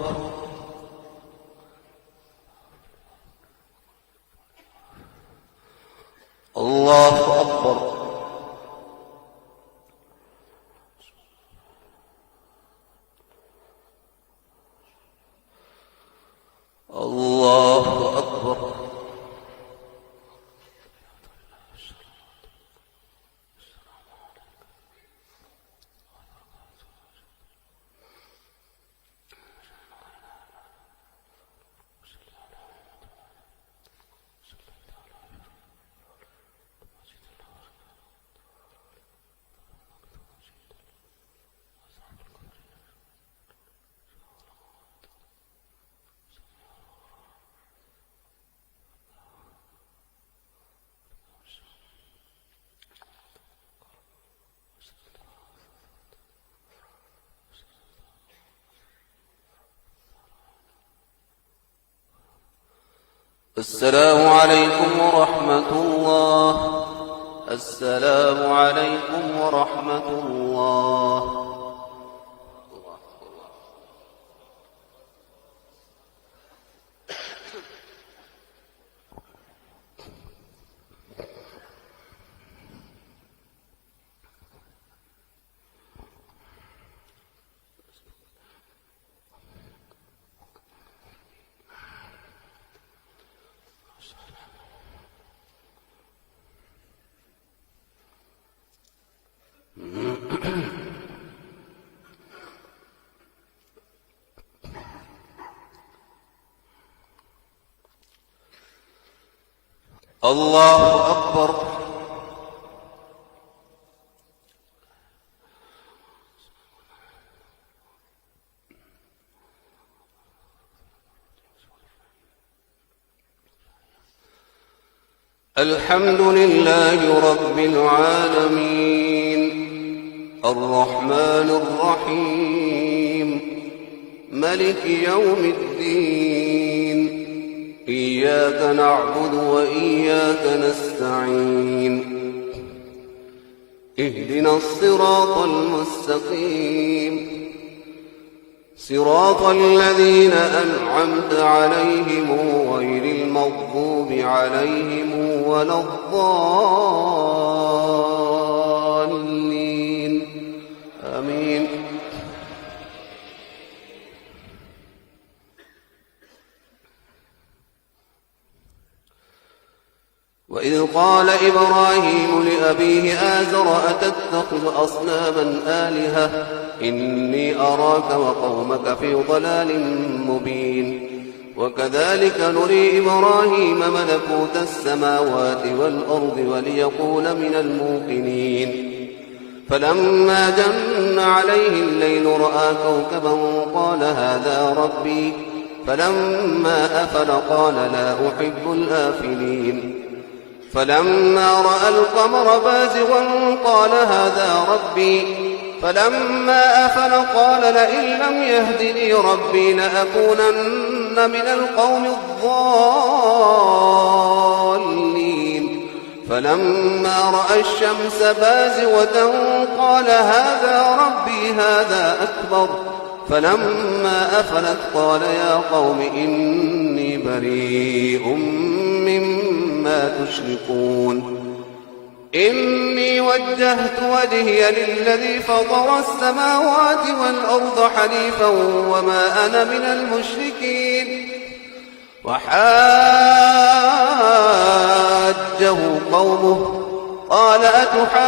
الله أكبر. الله أكبر. السلام عليكم ورحمة الله. السلام عليكم ورحمة الله. الله أكبر. الحمد لله رب العالمين الرحمن الرحيم ملك يوم الدين إياك نعبد وإياك نستعين اهدنا الصراط المستقيم صراط الذين أنعمت عليهم غير المغضوب عليهم ولا الضالين آمين. وإذ قال إبراهيم لأبيه آزر أتتخذ أصناما آلهة إني أراك وقومك في ضلال مبين. وكذلك نري إبراهيم ملكوت السماوات والأرض وليكون من الموقنين. فلما جن عليه الليل رأى كوكبا قال هذا ربي فلما أفل قال لا أحب الآفلين. فلما رأى القمر بازغا قال هذا ربي فلما أفل قال لئن لم يهدني ربي لأكونن من القوم الضالين فلما رأى الشمس بازغة قال هذا ربي هذا أكبر فلما أفلت قال يا قوم إني بريء مما تشركون إني وجهت وجهي للذي فطر السماوات والأرض حنيفا وما أنا من المشركين وحاجه قومه قال أتحاجوني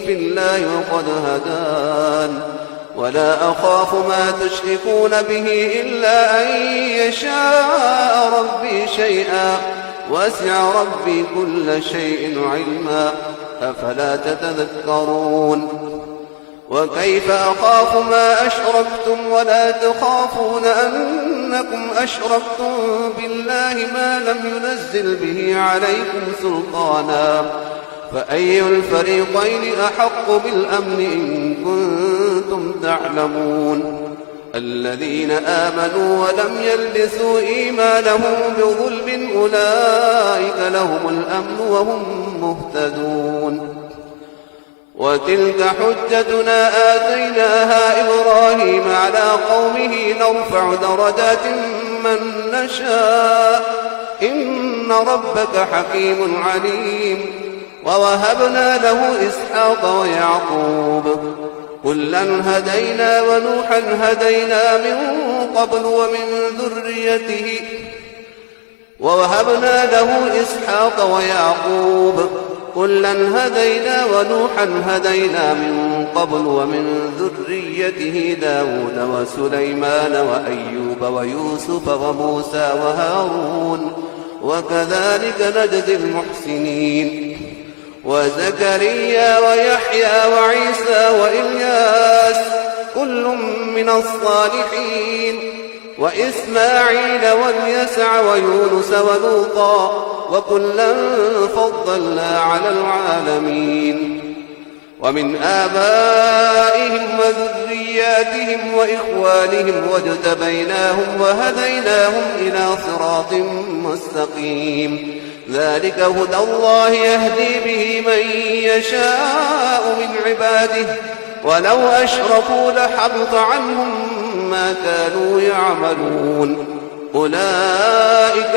في الله وقد هدان ولا أخاف ما تشركون به إلا أن يشاء ربي شيئا وسع ربي كل شيء علما أفلا تتذكرون وكيف أخاف ما أشركتم ولا تخافون أنكم أشركتم بالله ما لم ينزل به عليكم سلطانا فأي الفريقين أحق بالأمن إن كنتم تعلمون الذين آمنوا ولم يلبسوا إيمانهم بظلم أولئك لهم الأمن وهم مهتدون وتلك حجتنا آتيناها إبراهيم على قومه نرفع درجات من نشاء إن ربك حكيم عليم ووهبنا له إسحاق ويعقوب كلا هدينا ونوحا هدينا من قبل ومن ذريته ووهبنا له إسحاق ويعقوب كلا هدينا ونوحا هدينا من قبل ومن ذريته داود وسليمان وأيوب ويوسف وموسى وهارون وكذلك نجزي المحسنين وزكريا ويحيى وعيسى وإلياس كل من الصالحين وإسماعيل واليسع ويونس ولوطا وكلا فضلنا على العالمين ومن آبائهم وذرياتهم وإخوانهم واجتبيناهم وهديناهم إلى صراط مستقيم ذلك هدى الله يهدي به من يشاء من عباده ولو أشركوا لحبط عنهم ما كانوا يعملون أولئك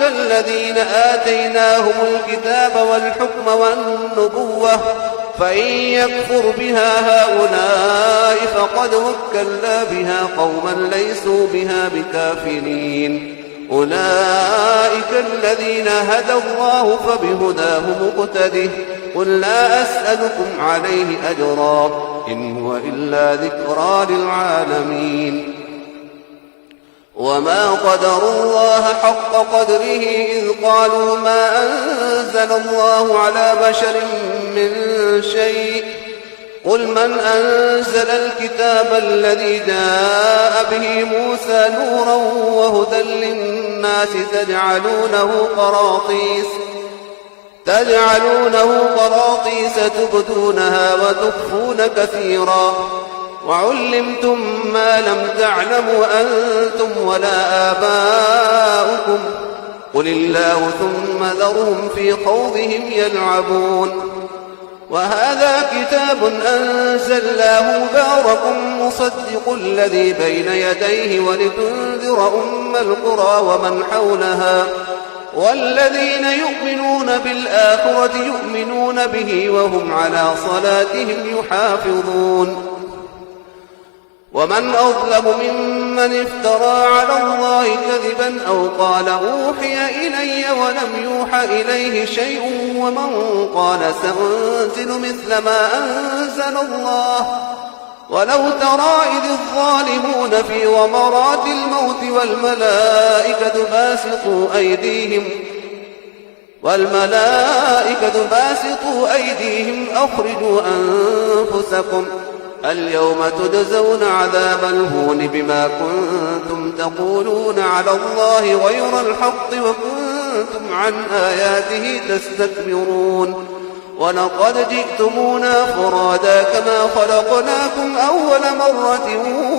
الذين آتيناهم الكتاب والحكم والنبوة فإن يكفر بها هؤلاء فقد وكلنا بها قوما ليسوا بها بكافرين أولئك الذين هدى الله فبهداه مقتده قل لا أسألكم عليه أجرا إن هو إلا ذكرى للعالمين وما قدروا الله حق قدره إذ قالوا ما أنزل الله على بشر من شيء قل من أنزل الكتاب الذي جاء به موسى نورا وهدى للناس تجعلونه قراطيس تبدونها وتخفون كثيرا وعلمتم ما لم تعلموا أنتم ولا آباؤكم قل الله ثم ذرهم في خوضهم يلعبون وهذا كتاب أنزلناه مبارك مصدق الذي بين يديه ولتنذر أم القرى ومن حولها والذين يؤمنون بالآخرة يؤمنون به وهم على صلاتهم يحافظون ومن أظلم ممن افترى على الله كذبا أو قال أوحي إلي ولم يوحى إليه شيء ومن قال سأنزل مثل ما أنزل الله ولو ترى إذ الظالمون في غمرات الموت والملائكة باسطوا أيديهم أخرجوا أنفسكم اليوم تجزون عذاب الهون بما كنتم تقولون على الله غير الحق وكنتم عن آياته تستكبرون ولقد جئتمونا فرادا كما خلقناكم أول مرة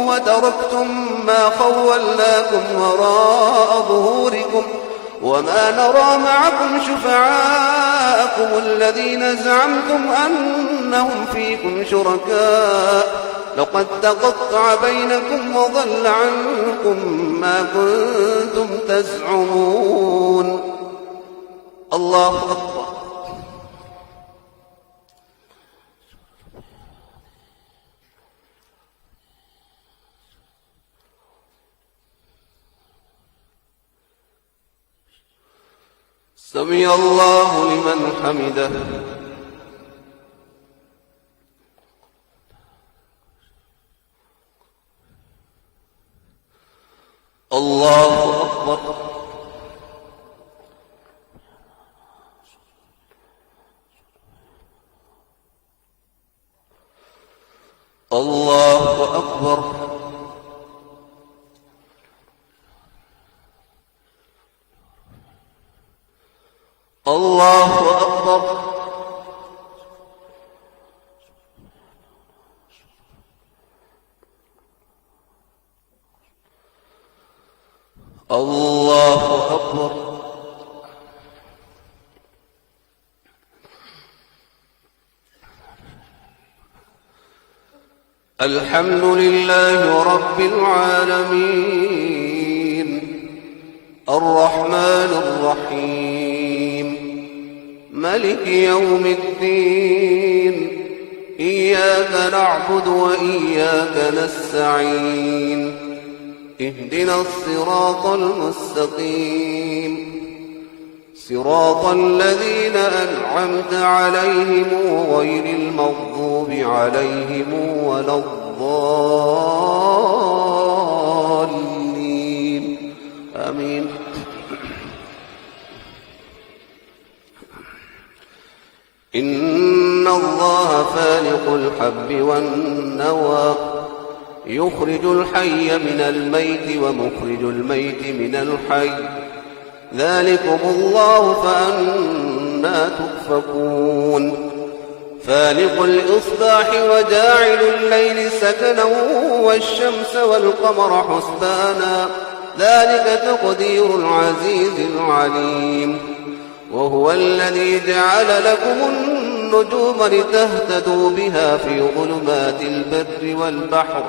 وتركتم ما خولناكم وراء ظهوركم وما نرى معكم شفعاءكم الذين زعمتم أنهم فيكم شركاء لقد تقطع بينكم وضل عنكم ما كنتم تزعمون. الله أكبر. سمع الله لمن حمده. الله أكبر. الله أكبر. الله أكبر. الله أكبر. الحمد لله رب العالمين الرحمن الرحيم ملك يوم الدين إياك نعبد وإياك نستعين اهدنا الصراط المستقيم صراط الذين أنعمت عليهم غير المغضوب عليهم ولا الضالين آمين. إن الله فالق الحب والنوى يخرج الحي من الميت ومخرج الميت من الحي ذلكم الله فأنى تؤفكون. فالق الإصباح وجاعل الليل سكنا والشمس والقمر حسبانا ذلك تقدير العزيز العليم. وهو الذي جعل لكم النجوم لتهتدوا بها في ظلمات البر والبحر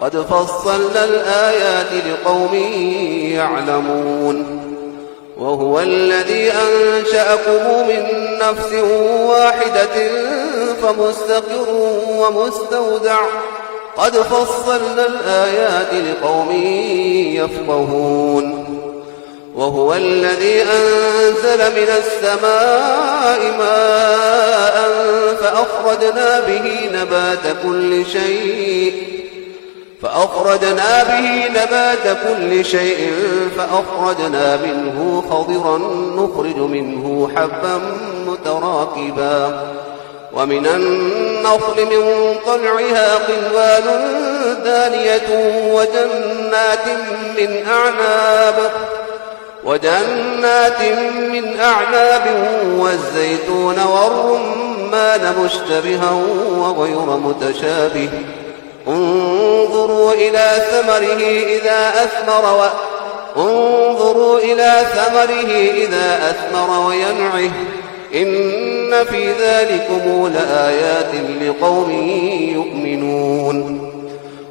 قد فصلنا الآيات لقوم يعلمون. وهو الذي أنشأكم من نفس واحدة فمستقر ومستودع قد فصلنا الآيات لقوم يفقهون. وهو الذي أنزل من السماء ماء فأخرجنا به نبات كل شيء فأخرجنا منه خضرا نخرج منه حبا متراكبا ومن النخل من طلعها قنوان دانية وجنات من أعناب والزيتون والرمان مشتبها وغير متشابه انظروا إلى ثمره إذا أثمر وينعه إن في ذلكم لآيات لقوم يؤمنون.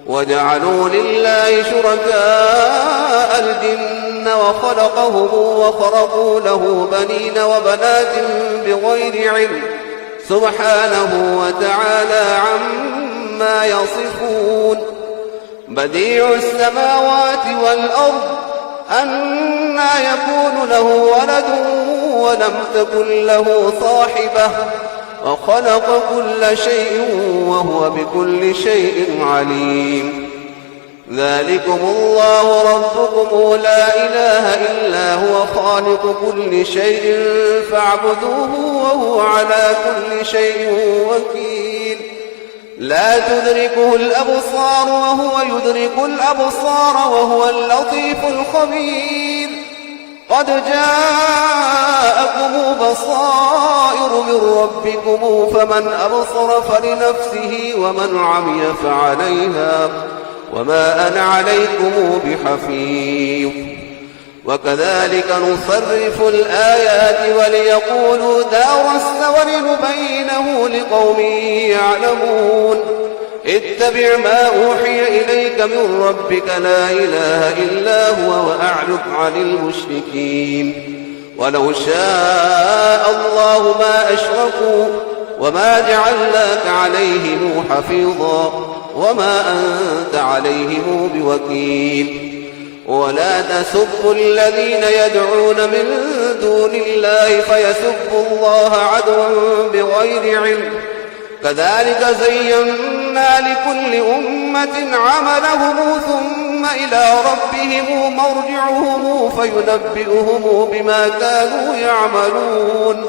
وجعلوا لله شركاء الجن وخلقهم وخرقوا له بنين وبنات بغير علم سبحانه وتعالى عما يصفون. بديع السماوات والأرض أنى يكون له ولد ولم تكن له صاحبة وخلق كل شيء وهو بكل شيء عليم. ذلكم الله ربكم لا إله إلا هو خالق كل شيء فاعبدوه وهو على كل شيء وكيل. لا تدركه الأبصار وهو يدرك الأبصار وهو اللطيف الخبير. قد جاءكم بصائر من ربكم فمن أبصر فلنفسه ومن عمي فعليها وما أنا عليكم بحفيظ وكذلك نصرف الآيات وليقولوا دارست ولنبينه لقوم يعلمون اتبع ما أوحي إليك من ربك لا إله إلا هو وأعرض عن المشركين ولو شاء الله ما أشركوا وما جعلناك عليهم حفيظا وما أنت عليهم بوكيل ولا تسبوا الذين يدعون من دون الله فيسبوا الله عدوا بغير علم كذلك زينا لكل أمة عملهم ثم إلى ربهم مرجعهم فينبئهم بما كانوا يعملون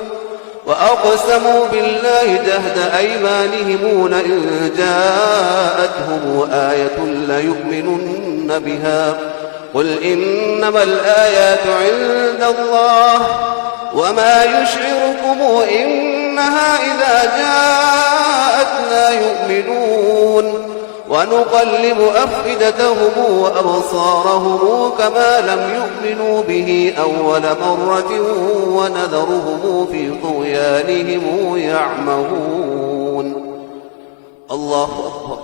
وأقسموا بالله جهد أيمانهم لئن جاءتهم آية ليؤمنن بها قل إنما الآيات عند الله وما يشعركم إنها إذا جاءت لا يؤمنون ونقلب أفئدتهم وأبصارهم كما لم يؤمنوا به أول مرة ونذرهم في طغيانهم يعمهون. الله أكبر.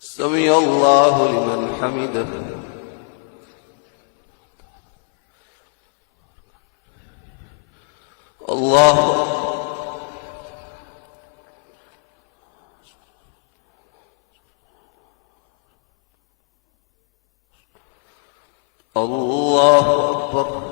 سمع الله لمن حمده. الله الله أكبر.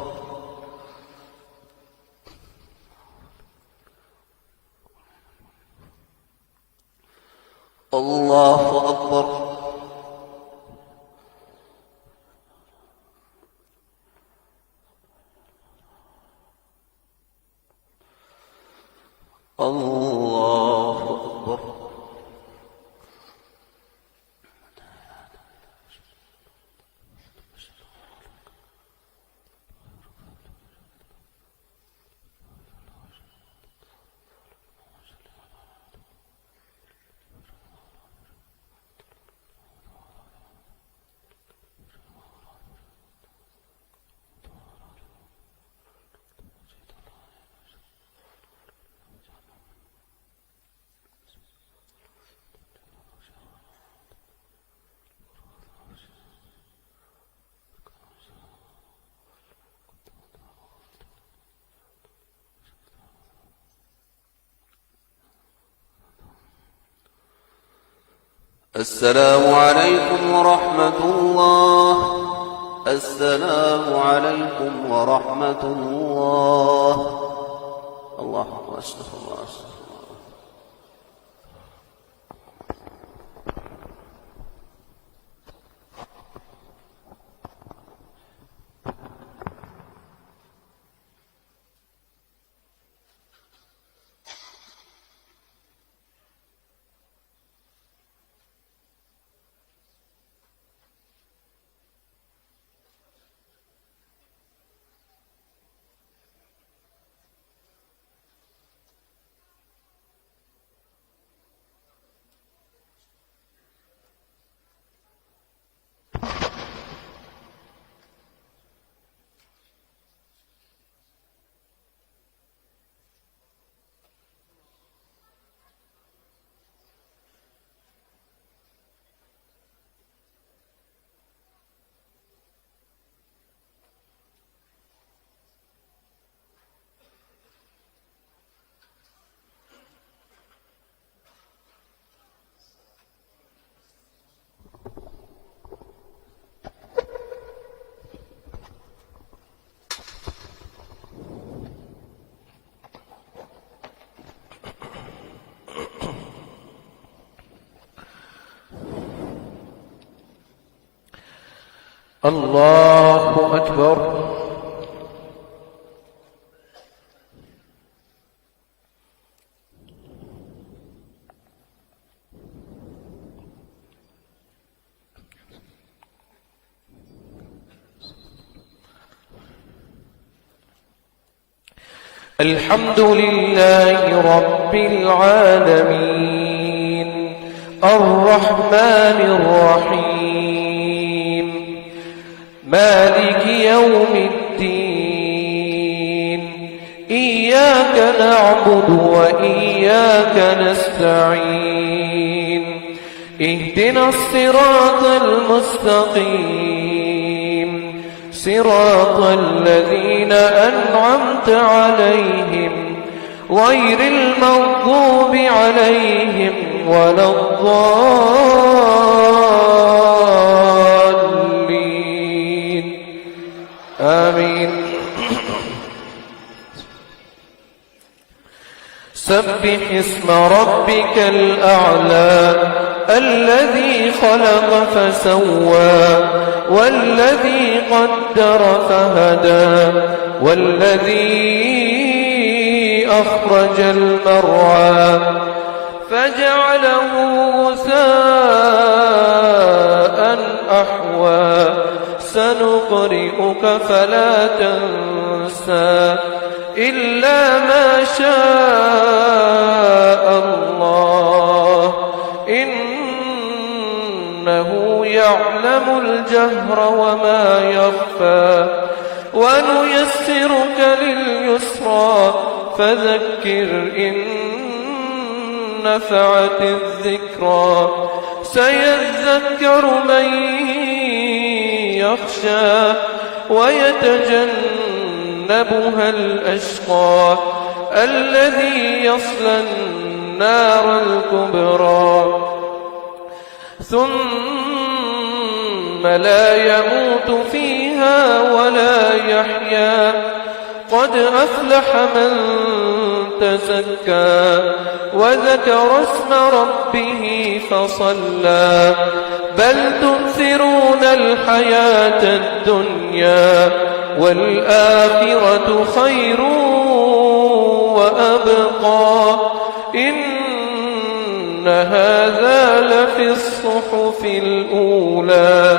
الله أكبر. الله أكبر. السلام عليكم ورحمة الله. السلام عليكم ورحمة الله. الله أكبر. أستغفر الله. الله أكبر. الحمد لله رب العالمين الرحمن الرحيم مالك يوم الدين إياك نعبد وإياك نستعين اهدنا الصراط المستقيم صراط الذين أنعمت عليهم غير المغضوب عليهم ولا الضالين آمين. سبح اسم ربك الأعلى الذي خلق فسوى والذي قدر فهدى والذي أخرج المرعى فجعله غثاء أحوى سنقرئك فلا تنسى إلا ما شاء الله إنه يعلم الجهر وما يخفى ونيسرك لليسرى فذكر إن نفعت الذكرى سيذكر من يخشى ويتجنبها الأشقى الذي يصلى النار الكبرى ثم لا يموت فيها ولا يحيا قد أفلح من تزكى وذكر اسم ربه فصلى بل تؤثرون الحياة الدنيا والآخرة خير وأبقى إن هذا لفي الصحف الأولى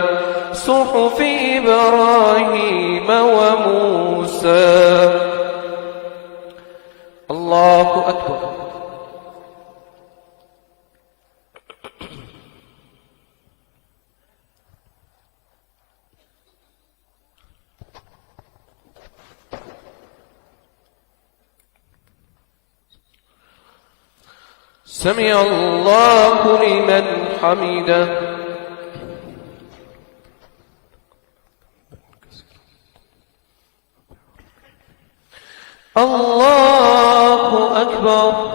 صحف إبراهيم وموسى. الله أكبر. سمع الله لمن حمده. الله أكبر.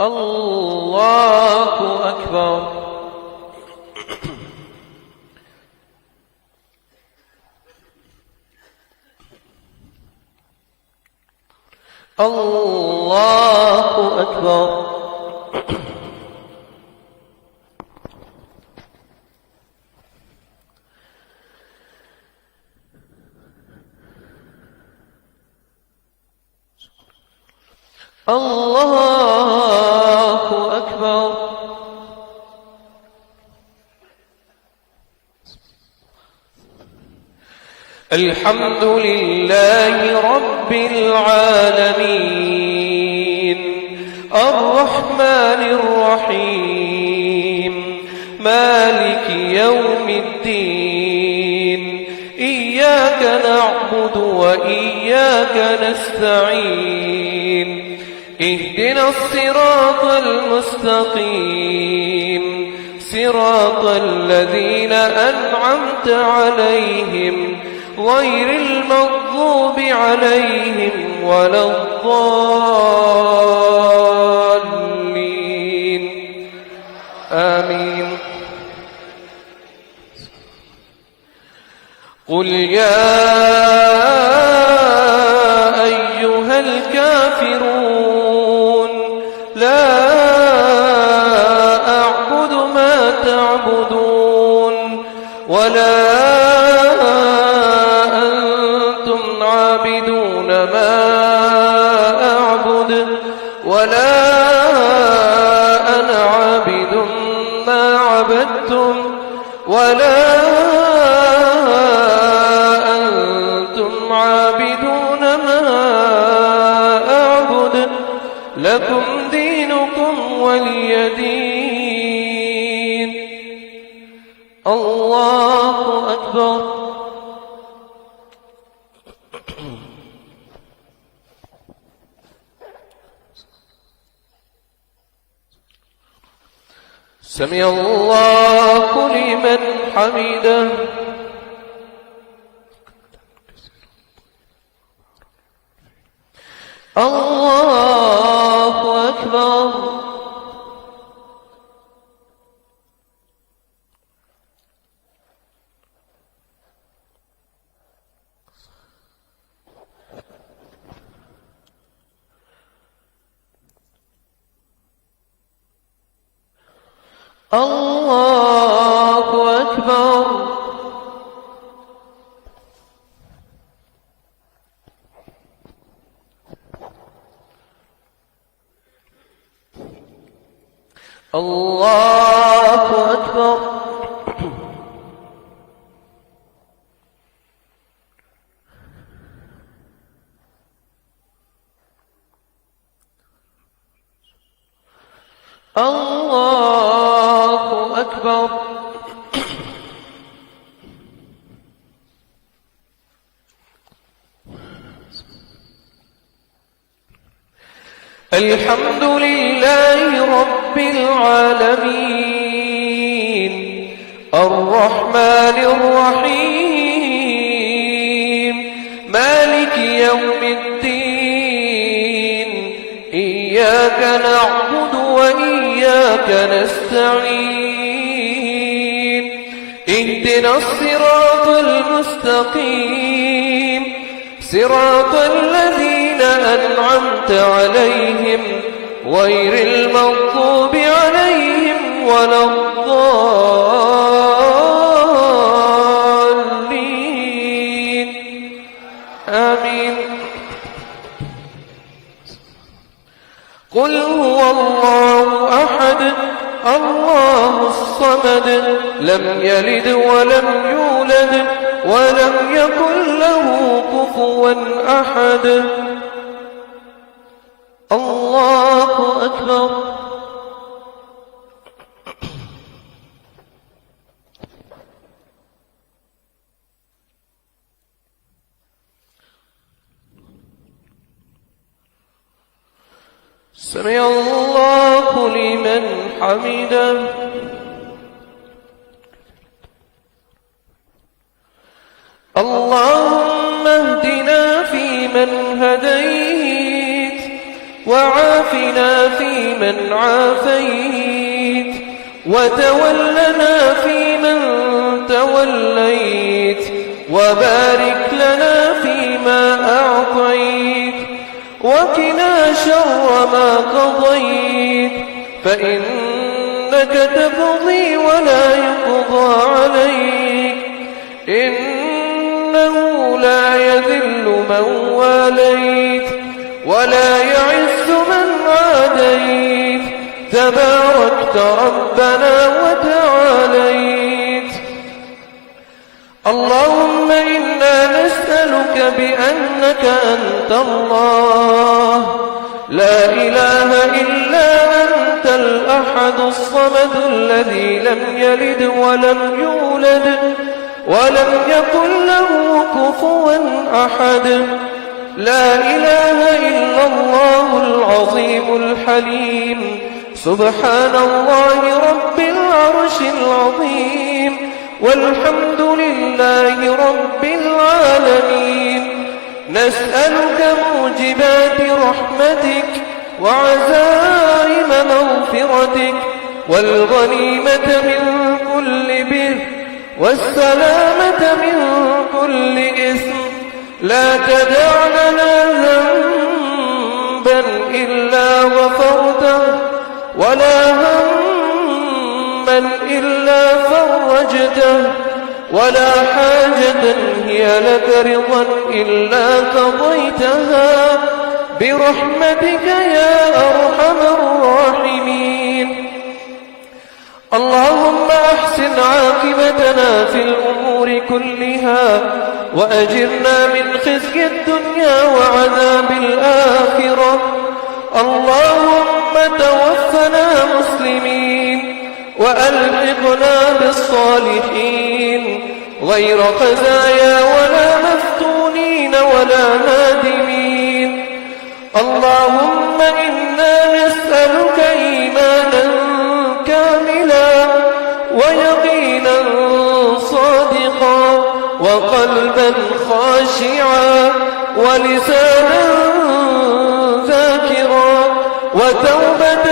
الله أكبر. الله أكبر. الله أكبر. الحمد لله رب العالمين الرحمن الرحيم مالك يوم الدين إياك نعبد وإياك نستعين اهدنا الصراط المستقيم صراط الذين أنعمت عليهم غير المغضوب عليهم ولا الضالين آمين. قل يا أيها الكافرون لا أعبد ما تعبدون ولا ولا تعبدون ما أعبد لكم دينكم ولي دين. الله أكبر. سمع الله لمن حمده. الله أكبر. الله أكبر. الله أكبر. الله أكبر. الحمد لله رب العالمين الرحمن الرحيم مالك يوم الدين. إياك نعبد وإياك نستعين. اهدنا الصراط المستقيم صراط الذين أنعمت عليهم غير المغضوب عليهم ولا الضالين. آمين. قل هو الله أحد الله الصمد لم يلد ولم يولد ولم يكن له كفوا أحد. الله أكبر. سمع الله لمن حمده. اللهم اهدنا فيمن هديت وعافنا فيمن عافيت وتولنا فيمن توليت وبارك لنا فيما أعطيت وقنا شر ما قضيت فإنك تقضي ولا يقضى عليك إنه لا يذل من واليت ولا يعز من عاديت تباركت ربنا وتعاليت. اللهم إنا نسألك بأنك أنت الله لا إله إلا أنت الأحد الصمد الذي لم يلد ولم يولد ولم يكن له كفوا أحد. لا إله إلا الله العظيم الحليم سبحان الله رب العرش العظيم والحمد لله رب العالمين. نسألك موجبات رحمتك وعزائم مغفرتك والغنيمة من كل بر والسلامة من كل إثم. لا تدع لنا ذنبا إلا غفرته ولا هما إلا فرجته ولا حاجة هي لك رضا إلا قضيتها برحمتك يا أرحم الراحمين. اللهم أحسن عاقبتنا في الأمور الأمور كلها، وأجرنا من خزي الدنيا وعذاب الآخرة. اللهم توفنا مسلمين وألحقنا بالصالحين، غير خزايا ولا مفتونين ولا نادمين. اللهم إنا نسألك إيمانا كاملا ويقينا صادقا وقلبا خاشعا ولسانا ذاكرا وتوبة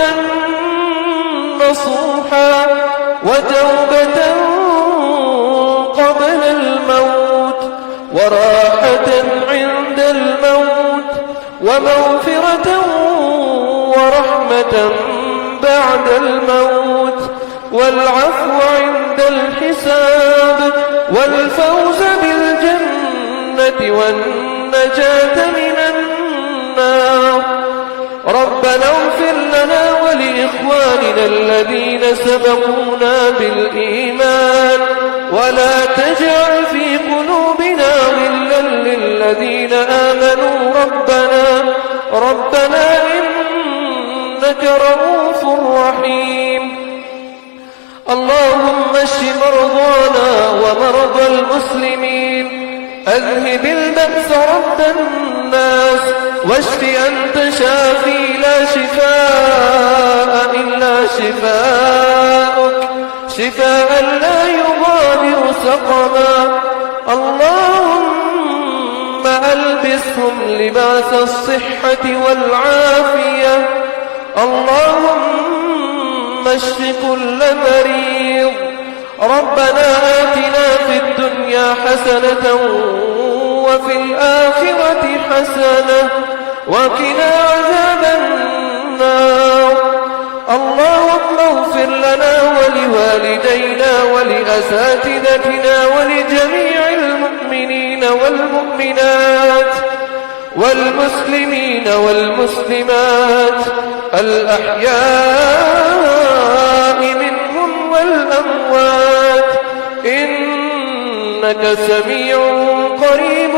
نصوحا وتوبة قبل الموت وراحة عند الموت ومغفرة ورحمة بعد الموت والعفو عند الحساب والفوز بالجنة والنجاة من النار. ربنا اغفر لنا ولإخواننا الذين سبقونا بالإيمان ولا تجعل في قلوبنا غلا للذين آمنوا ربنا إنك رؤوف رحيم. اللهم اشف مرضانا ومرضى المسلمين، أذهب البأس رب الناس، واشف أنت شافي لا شفاء إلا شفاءك، شفاء لا يغادر سقما. اللهم ألبسهم لباس الصحة والعافية. اللهم اشف كل مريض. ربنا آتنا في الدنيا حسنة وفي الآخرة حسنة وقنا عذاب النار. اللهم اغفر لنا ولوالدينا ولأساتذتنا ولجميع المؤمنين والمؤمنات والمسلمين والمسلمات الأحياء منهم والأموات، إنك سميع قريب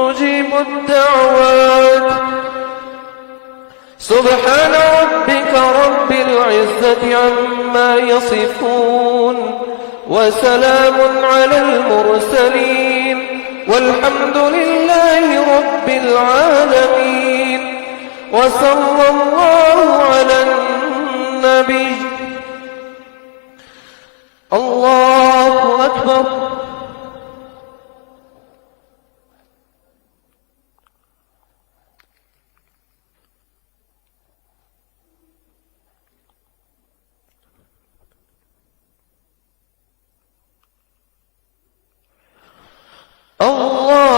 مجيب الدعوات. سبحان ربك رب العزة عما يصفون وسلام على المرسلين والحمد لله رب العالمين. وصلى الله على النبي. الله أكبر.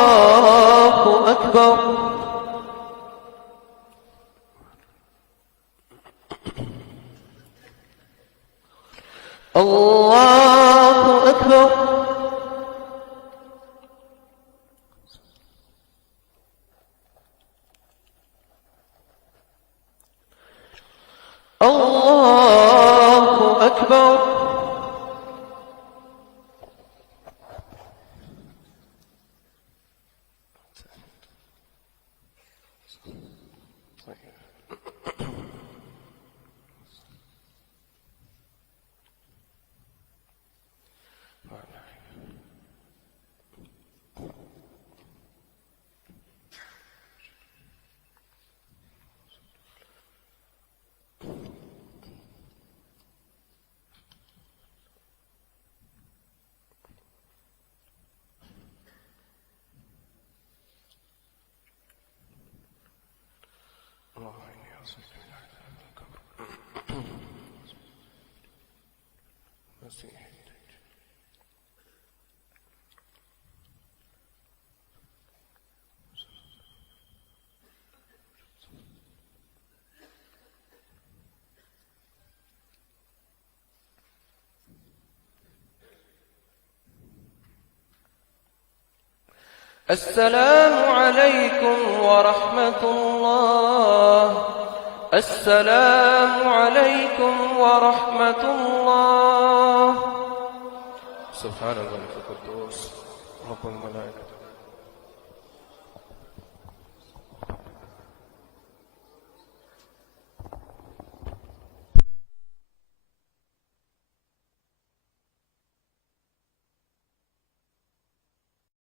الله أكبر. الله أكبر. الله أكبر. السلام عليكم ورحمة الله. السلام عليكم ورحمة الله. سبحان الملك القدوس رب الملائكة